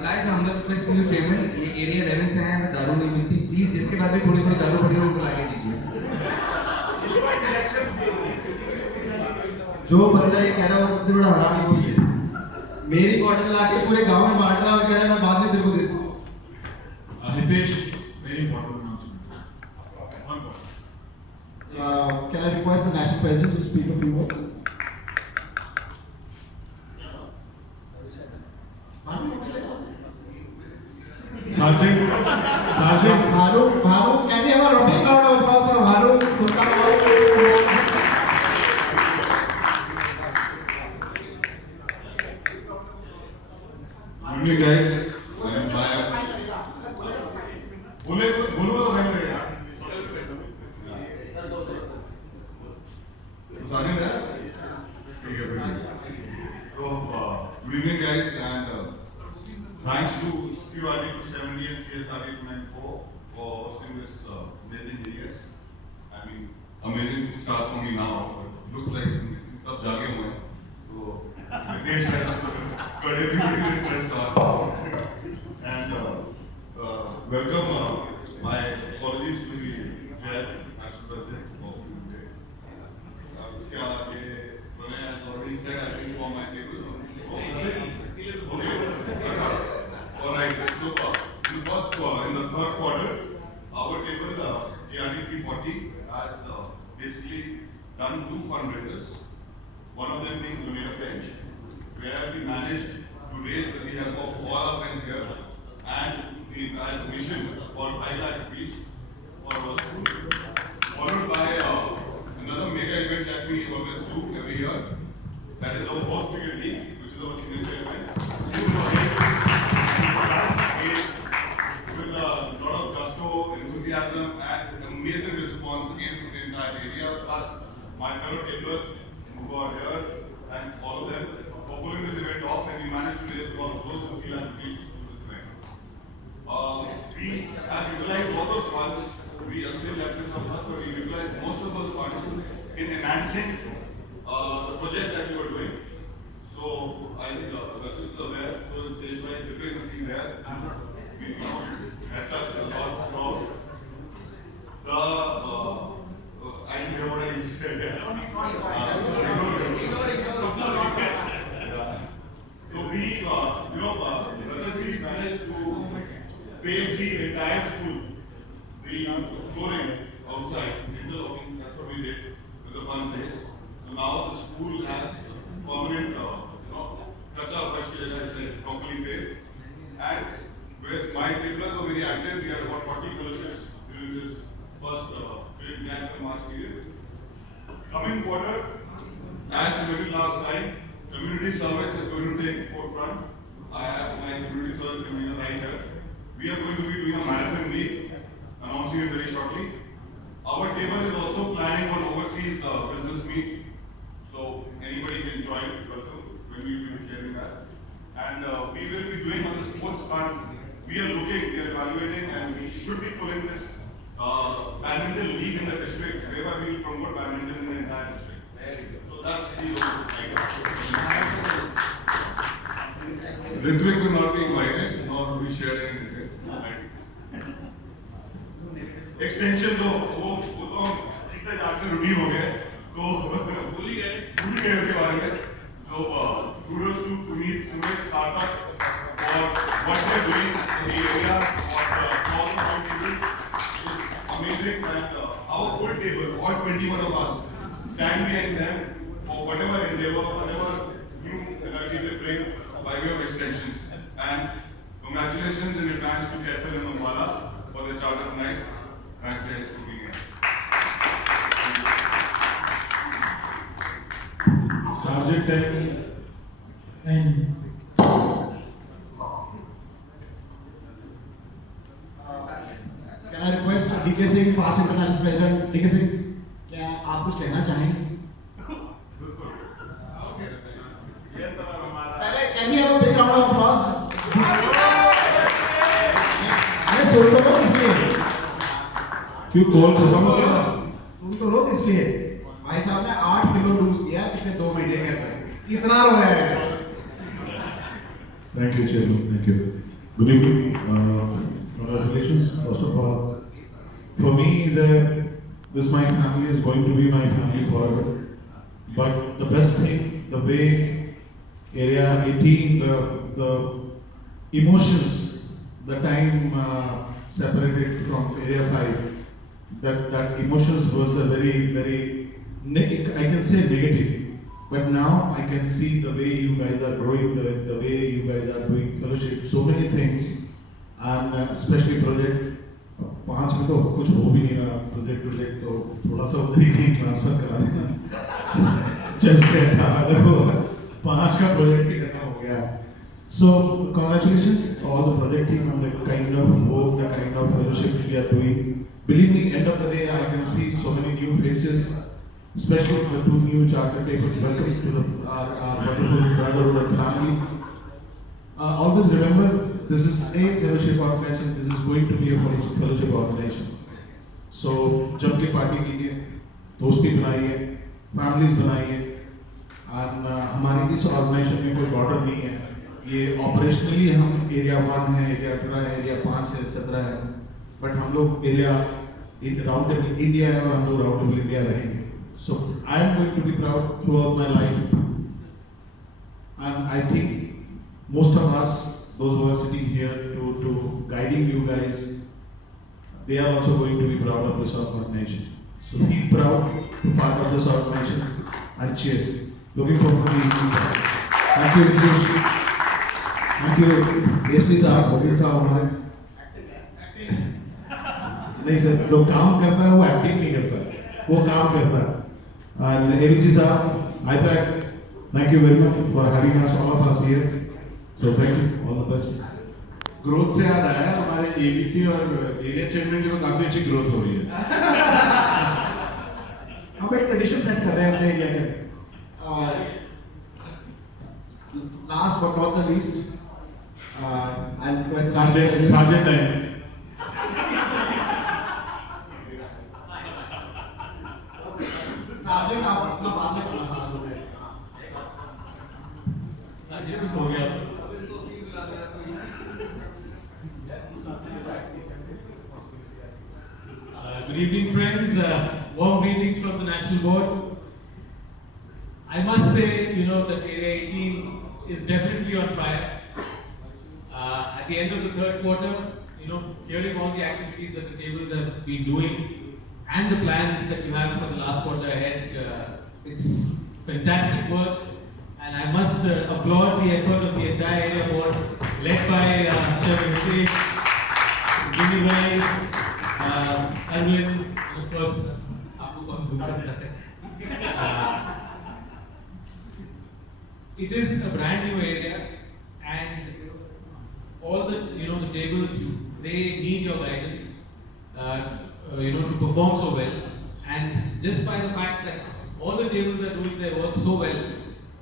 Guys, हम लोग request new chairman area 11 से हैं, दारू नहीं मिलती, please इसके बाद में थोड़ी थोड़ी दारू पड़ी हुई बुला के दीजिए. जो बंदा ये कह रहा है वो सबसे बड़ा हरामी वही है. मेरी बॉटल लाके पूरे गांव में बांट रहा है और कह रहा है मैं बाद में तेरे को देता हूँ. Hitesh, very important announcement. Can I request the national president to speak a few words? Sergeant, Bhanu, can we have a big round of applause for Bhanu to come out? Good evening, guys. बोलूँगा तो भाई मैं यार. Sergeant है? ठीक है. So good evening, guys, and thanks to CURD 270 and CSRD 294 for hosting this amazing AEX. I mean, amazing starts only now, but looks like सब जागे हुए हैं. So Hitesh has got everybody in press start. And welcome. My apologies to the chair, National President of today. Pranay has already said, I think, for my table. Okay. All right. So, in the third quarter, our table, KRD 340, has basically done 2 fundraisers. One of them being Donate a Bench, where we managed to raise with the help of all our friends here and the entire mission for 5 lakh rupees for our school, followed by another mega event that we always do every year. That is our Boss Cricket League, which is our signature event. With a lot of gusto, enthusiasm, and amazing response again from the entire area, plus my fellow tablers who are here, and all of them for pulling this event off, and we managed to raise about close to 3 lakh rupees to do this event. We have utilized all those funds. We are still left with some funds, but we utilized most of those funds in enhancing the project that we were doing. So I think Rachit is aware, so Tej Bhai, Dipen is there. We helped us a lot from I didn't hear what I just said there. So we, Rachit, we managed to pave the entire school, the flooring outside, interlocking, that's what we did with the fund raised. So now the school has permanent, kacha fresh I said, properly paved. And with my tablers were very active, we had about 40 fellowships during this first during Jan to March period. Coming quarter, as we did last time, community service is going to take forefront. I have my community service convener right here. We are going to be doing a marathon meet, announcing it very shortly. Our table is also planning one overseas business meet, so anybody can join. Welcome when we will be sharing that. And we will be doing on the sports front. We are looking, we are evaluating, and we should be pulling this badminton league in the district, whereby we will promote badminton in the entire district. Very good. So that's the idea. Ritvik will not be invited, nor will be shared any details. Extension तो वो तो कितने जाकर routine हो गया तो भूल ही गए उसके बारे में. So kudos to Puneet, Sumit, Sarthak for what they are doing in the area of calling from people. It's amazing that our full table, all 21 of us, stand behind them for whatever endeavor, whatever new energy they bring by way of extensions. And congratulations in advance to Kaithal and Ambala for the charter tonight. Congratulations for being here. Sergeant and can I request DK Singh, past international president, DK Singh, क्या आप कुछ कहना चाहेंगे? पहले can we have a big round of applause? अरे सुन तो लो इसलिए. क्यों कॉल खत्म हो गया? सुन तो लो इसलिए. भाई साहब ने 8 किलो लूज किया पिछले 2 महीने के अंदर. कितना रोया है? Thank you, Chairman. Thank you. Good evening. Congratulations. First of all, for me, this my family is going to be my family forever. But the best thing, the way Area 18, the emotions, the time separated from Area 5, that emotions was a very, I can say negative. But now I can see the way you guys are growing, the way you guys are doing fellowship, so many things, and especially project. 5 में तो कुछ हो भी नहीं रहा project तो थोड़ा सा उधर ही ट्रांसफर करा देना चल से 18 को 5 का प्रोजेक्ट ही करना हो गया. So congratulations all the project team on the kind of work, the kind of fellowship we are doing. Believe me, end of the day I can see so many new faces, especially the 2 new charter tables. Welcome to our wonderful brotherhood and family. Always remember, this is a fellowship organization. This is going to be a fellowship organization. So जम के party कीजिए, दोस्ती बनाइए, families बनाइए, और हमारी इस organization में कोई border नहीं है. ये operationally हम area 1 है, area 2 है, area 5 है, 17 है. But हम लोग area round table India है और हम लोग round table India रहेंगे. So I am going to be proud throughout my life, and I think most of us, those who are sitting here to guiding you guys, they are also going to be proud of this organization. So feel proud to be part of this organization and cheers. Looking forward to meeting you. Thank you, Ritesh. Thank you, ST साहब, वकील साहब हमारे। नहीं sir, जो काम करता है वो एक्टिंग नहीं करता है, वो काम करता है। And ABC साहब, IPAC, thank you very much for having us, all of us here. So thank you, all the best. Growth से याद आया हमारे एबीसी और एरिया चेयरमैन की काफी अच्छी ग्रोथ हो रही है। हम एक ट्रेडिशन सेट कर रहे हैं अपने एरिया के। Last but not the least, and when Sergeant है। Sergeant आप अपना बाद में करना साथ में। Sergeant हो गया। Good evening, friends. Warm greetings from the National Board. I must say, that Area 18 is definitely on fire. At the end of the third quarter, hearing all the activities that the tables have been doing and the plans that you have for the last quarter ahead, it's fantastic work. And I must applaud the effort of the entire area board, led by Chairman Ritesh, Jimmy Rai, Arvind, and of course, it is a brand new area, and all the the tables, they need your guidance, to perform so well. And just by the fact that all the tables are doing their work so well,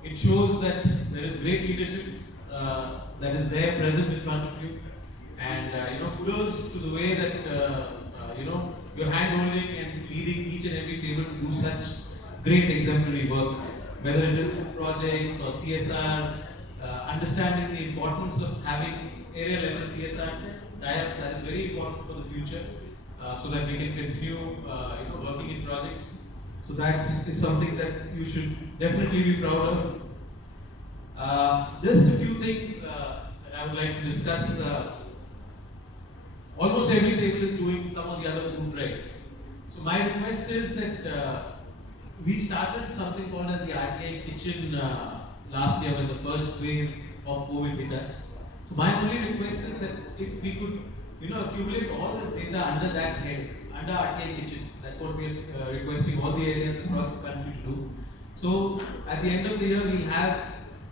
it shows that there is great leadership that is there present in front of you. And kudos to the way that you're hand-holding and leading each and every table to do such great exemplary work, whether it is projects or CSR, understanding the importance of having area level CSR tie-ups. That is very important for the future, so that we can continue working in projects. So that is something that you should definitely be proud of. Just a few things that I would like to discuss. Almost every table is doing some of the other food drive. So my request is that we started something called as the RTI kitchen last year when the first wave of COVID hit us. So my only request is that if we could accumulate all this data under that head, under RTI kitchen. That's what we are requesting all the areas across the country to do. So at the end of the year we'll have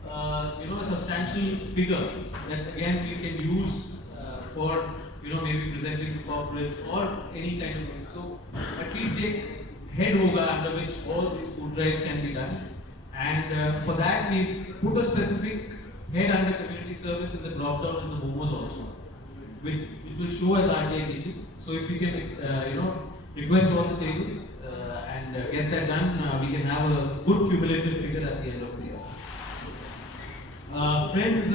a substantial figure that again we can use for maybe presenting to corporates or any kind of thing. So at least take head hoga under which all these food drives can be done. And for that we put a specific head under community service in the drop down in the momos also. It will show as RTI kitchen. So if you can request all the tables and get that done, we can have a good cumulative figure at the end of the year. Friends,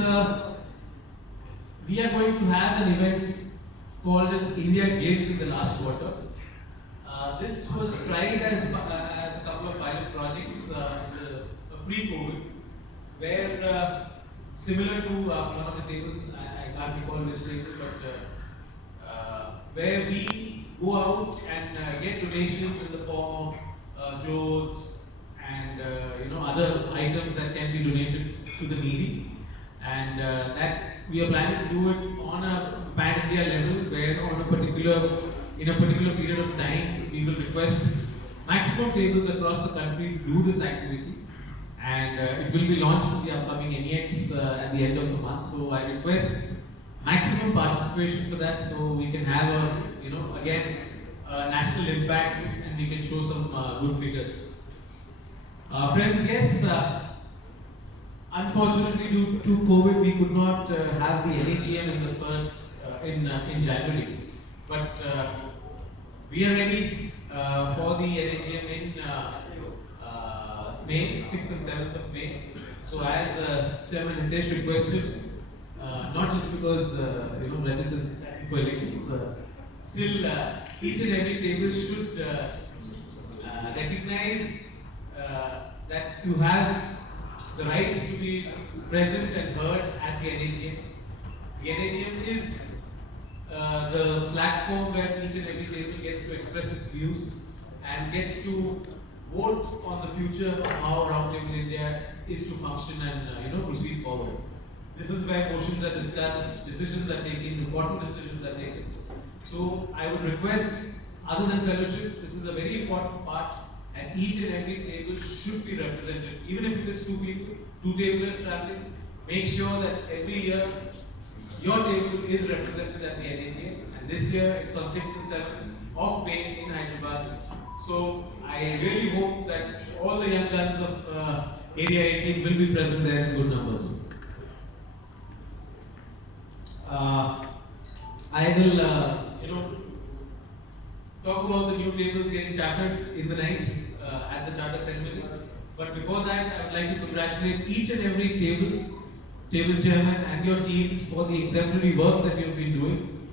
we are going to have an event called as India Gives in the last quarter. This was tried as a couple of pilot projects pre-COVID, where similar to one of the tables, I can't recall which table, but where we go out and get donations in the form of clothes and other items that can be donated to the needy. And that we are planning to do it on a pan-India level, where in a particular period of time, we will request maximum tables across the country to do this activity. And it will be launched in the upcoming AEX at the end of the month. So I request maximum participation for that, so we can have a national impact and we can show some good figures. Friends, yes. Unfortunately, due to COVID, we could not have the NAGM in the first in January, but we are ready for the NAGM in May, 6th and 7th of May. So, as Chairman Ritesh requested, not just because Rajat is for elections, still each and every table should recognize that you have the right to be present and heard at the NAGM. The NAGM is the platform where each and every table gets to express its views and gets to vote on the future of how Roundtable India is to function and proceed forward. This is where motions are discussed, decisions are taken, important decisions are taken. So I would request, other than fellowship, this is a very important part, and each and every table should be represented. Even if it is 2 people, 2 tablers traveling, make sure that every year your table is represented at the NATA. And this year it's on 6th and 7th of May in Hyderabad. So I really hope that all the young guns of Area 18 will be present there in good numbers. I will, talk about the new tables getting chartered in the night at the charter ceremony. But before that, I would like to congratulate each and every table chairman and your teams for the exemplary work that you've been doing.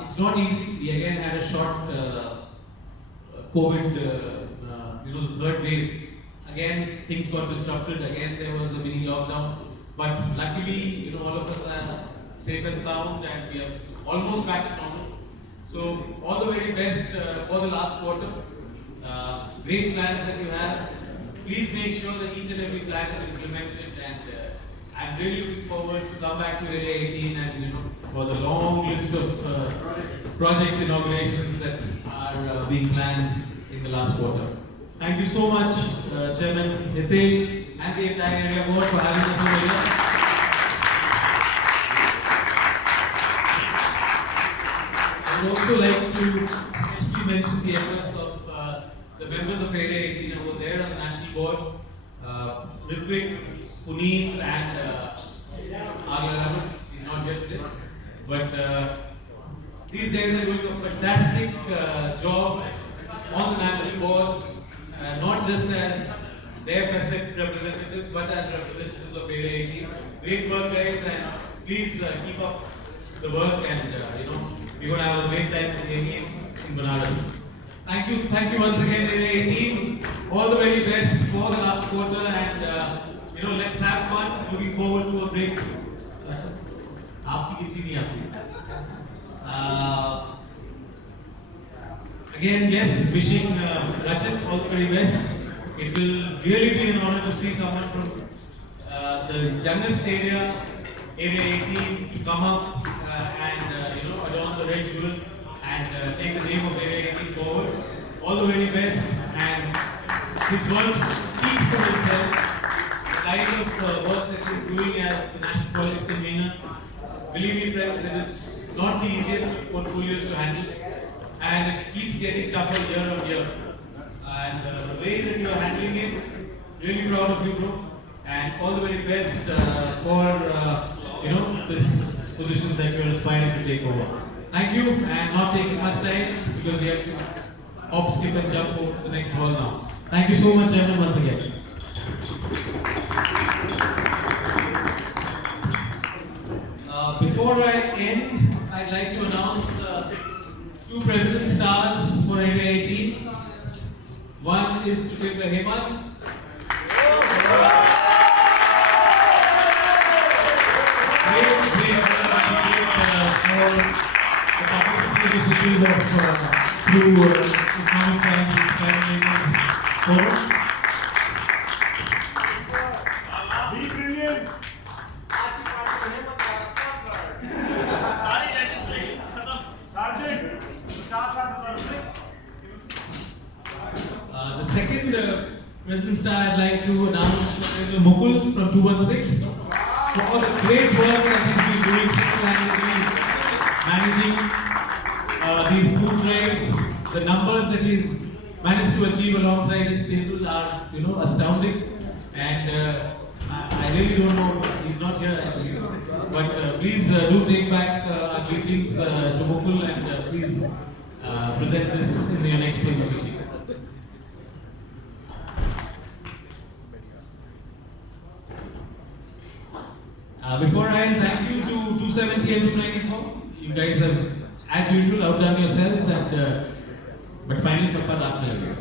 It's not easy. We again had a short COVID, the third wave. Again, things got disrupted. Again, there was a mini lockdown. But luckily, all of us are safe and sound, and we are almost back to normal. So, all the very best for the last quarter. Great plans that you have. Please make sure that each and every plan is implemented, and I'm really looking forward to come back to Area 18 and for the long list of project inaugurations that are being planned in the last quarter. Thank you so much, Chairman Nitesh and the entire area board for having us over here. I would also like to especially mention the efforts of the members of Area 18 over there on the national board, Ritwik, Puneet, and Arya. He's not just this, but these guys are doing a fantastic job on the national board, not just as their facet representatives, but as representatives of Area 18. Great work, guys, and please keep up the work, and we're going to have a great time with the AEX in Banaras. Thank you once again, Area 18. All the very best for the last quarter, and let's have fun. Looking forward to a break. Again, yes, wishing Rachit all the very best. It will really be an honor to see someone from the youngest area 18, to come up and adorn the red jewel and take the name of Area 18 forward. All the very best, and his work speaks for himself. The kind of work that he is doing as the National Politics Convener, believe me friends, it is not the easiest portfolios to handle, and it keeps getting tougher year on year. And the way that you are handling it, really proud of you, bro. And all the very best for this position that you are aspiring to take over. Thank you, and not taking much time because we have to hop, skip, and jump over to the next hall now. Thank you so much, everyone, once again. Before I end, I'd like to announce 2 President Stars for Area 18. One is to take the Hemant. Initiatives of through economic and forum. Be brilliant. The second President Star I'd like to announce is Mukul from 216 for all the great work that he's been doing single-handedly, managing these food drives. The numbers that he's managed to achieve alongside his table are, astounding. And I really don't know, he's not here, but please do take back our greetings to Mukul, and please present this in your next table meeting. Before I end, thank you to 270 and 294. You guys have, as usual, outdone yourselves, and but finally, Papa Dapna.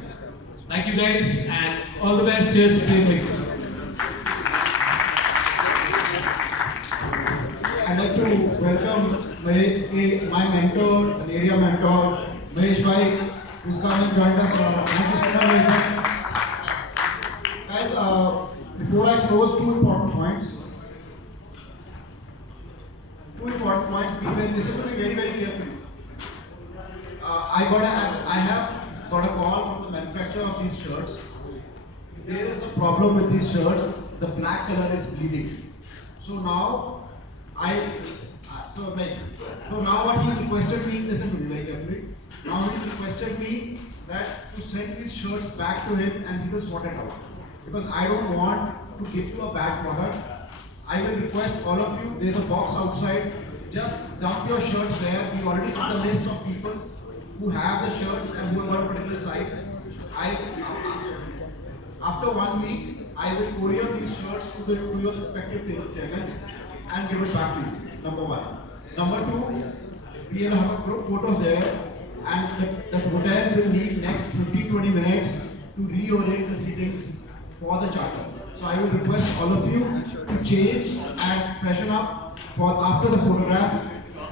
Thank you guys, and all the best. Cheers to Team. I'd like to welcome my mentor, an area mentor, Mahesh Bhai, who's come and joined us. Thank you so much. Guys, before I close, two important points. Listen to me very, very carefully. I have got a call from the manufacturer of these shirts. There is a problem with these shirts. The black color is bleeding. So now now what he's requested me, listen to me very carefully. Now he's requested me that to send these shirts back to him and he will sort it out. Because I don't want to give you a bad product. I will request all of you, there's a box outside, just dump your shirts there. We already got a list of people who have the shirts and who have got a particular size. After 1 week, I will courier these shirts to your respective table chairmen and give it back to you. Number one. Number two, we will have a group photo there, and that hotel will need next 15-20 minutes to reorient the seatings for the charter. So I will request all of you to change and freshen up for after the photograph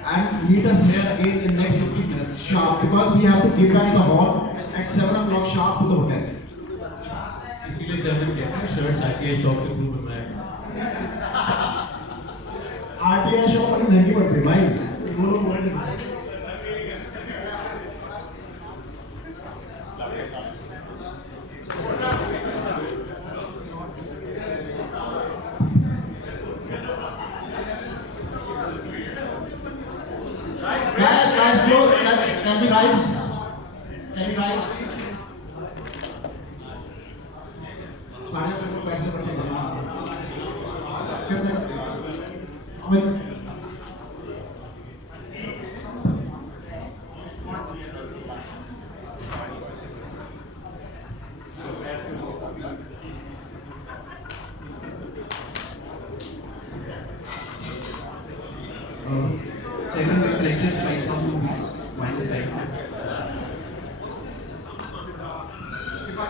and meet us here again in next 15 minutes sharp, because we have to give back the hall at 7 o'clock sharp to the hotel. इसीलिए channel कहते हैं shirts RTI shop के through बनवाए। RTI shop बड़ी महंगी पड़ती है भाई, वो लोग बोल रहे हैं। Guys, can we rise? Can we rise, please? साढ़े को पैसे बढ़ेगा। कितने? Amit. Second, we collected 5,000 rupees, minus 5,000.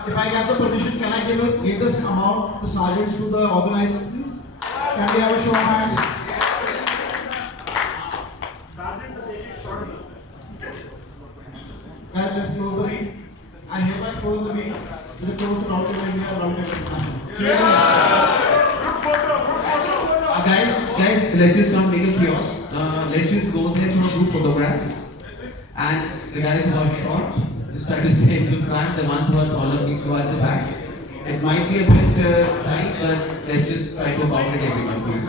If I get the permission, can I give this amount, the sergeants, to the organizers, please? Can we have a show of hands? Guys, let's close the meeting. I hereby close the meeting with a close round of India round Guys, let's just not make a chaos. Let's just go there for a group photograph. And the guys who are short, just try to stay in the front. The ones who are taller, please go at the back. It might be a bit tight, but let's just try to accommodate everyone, please.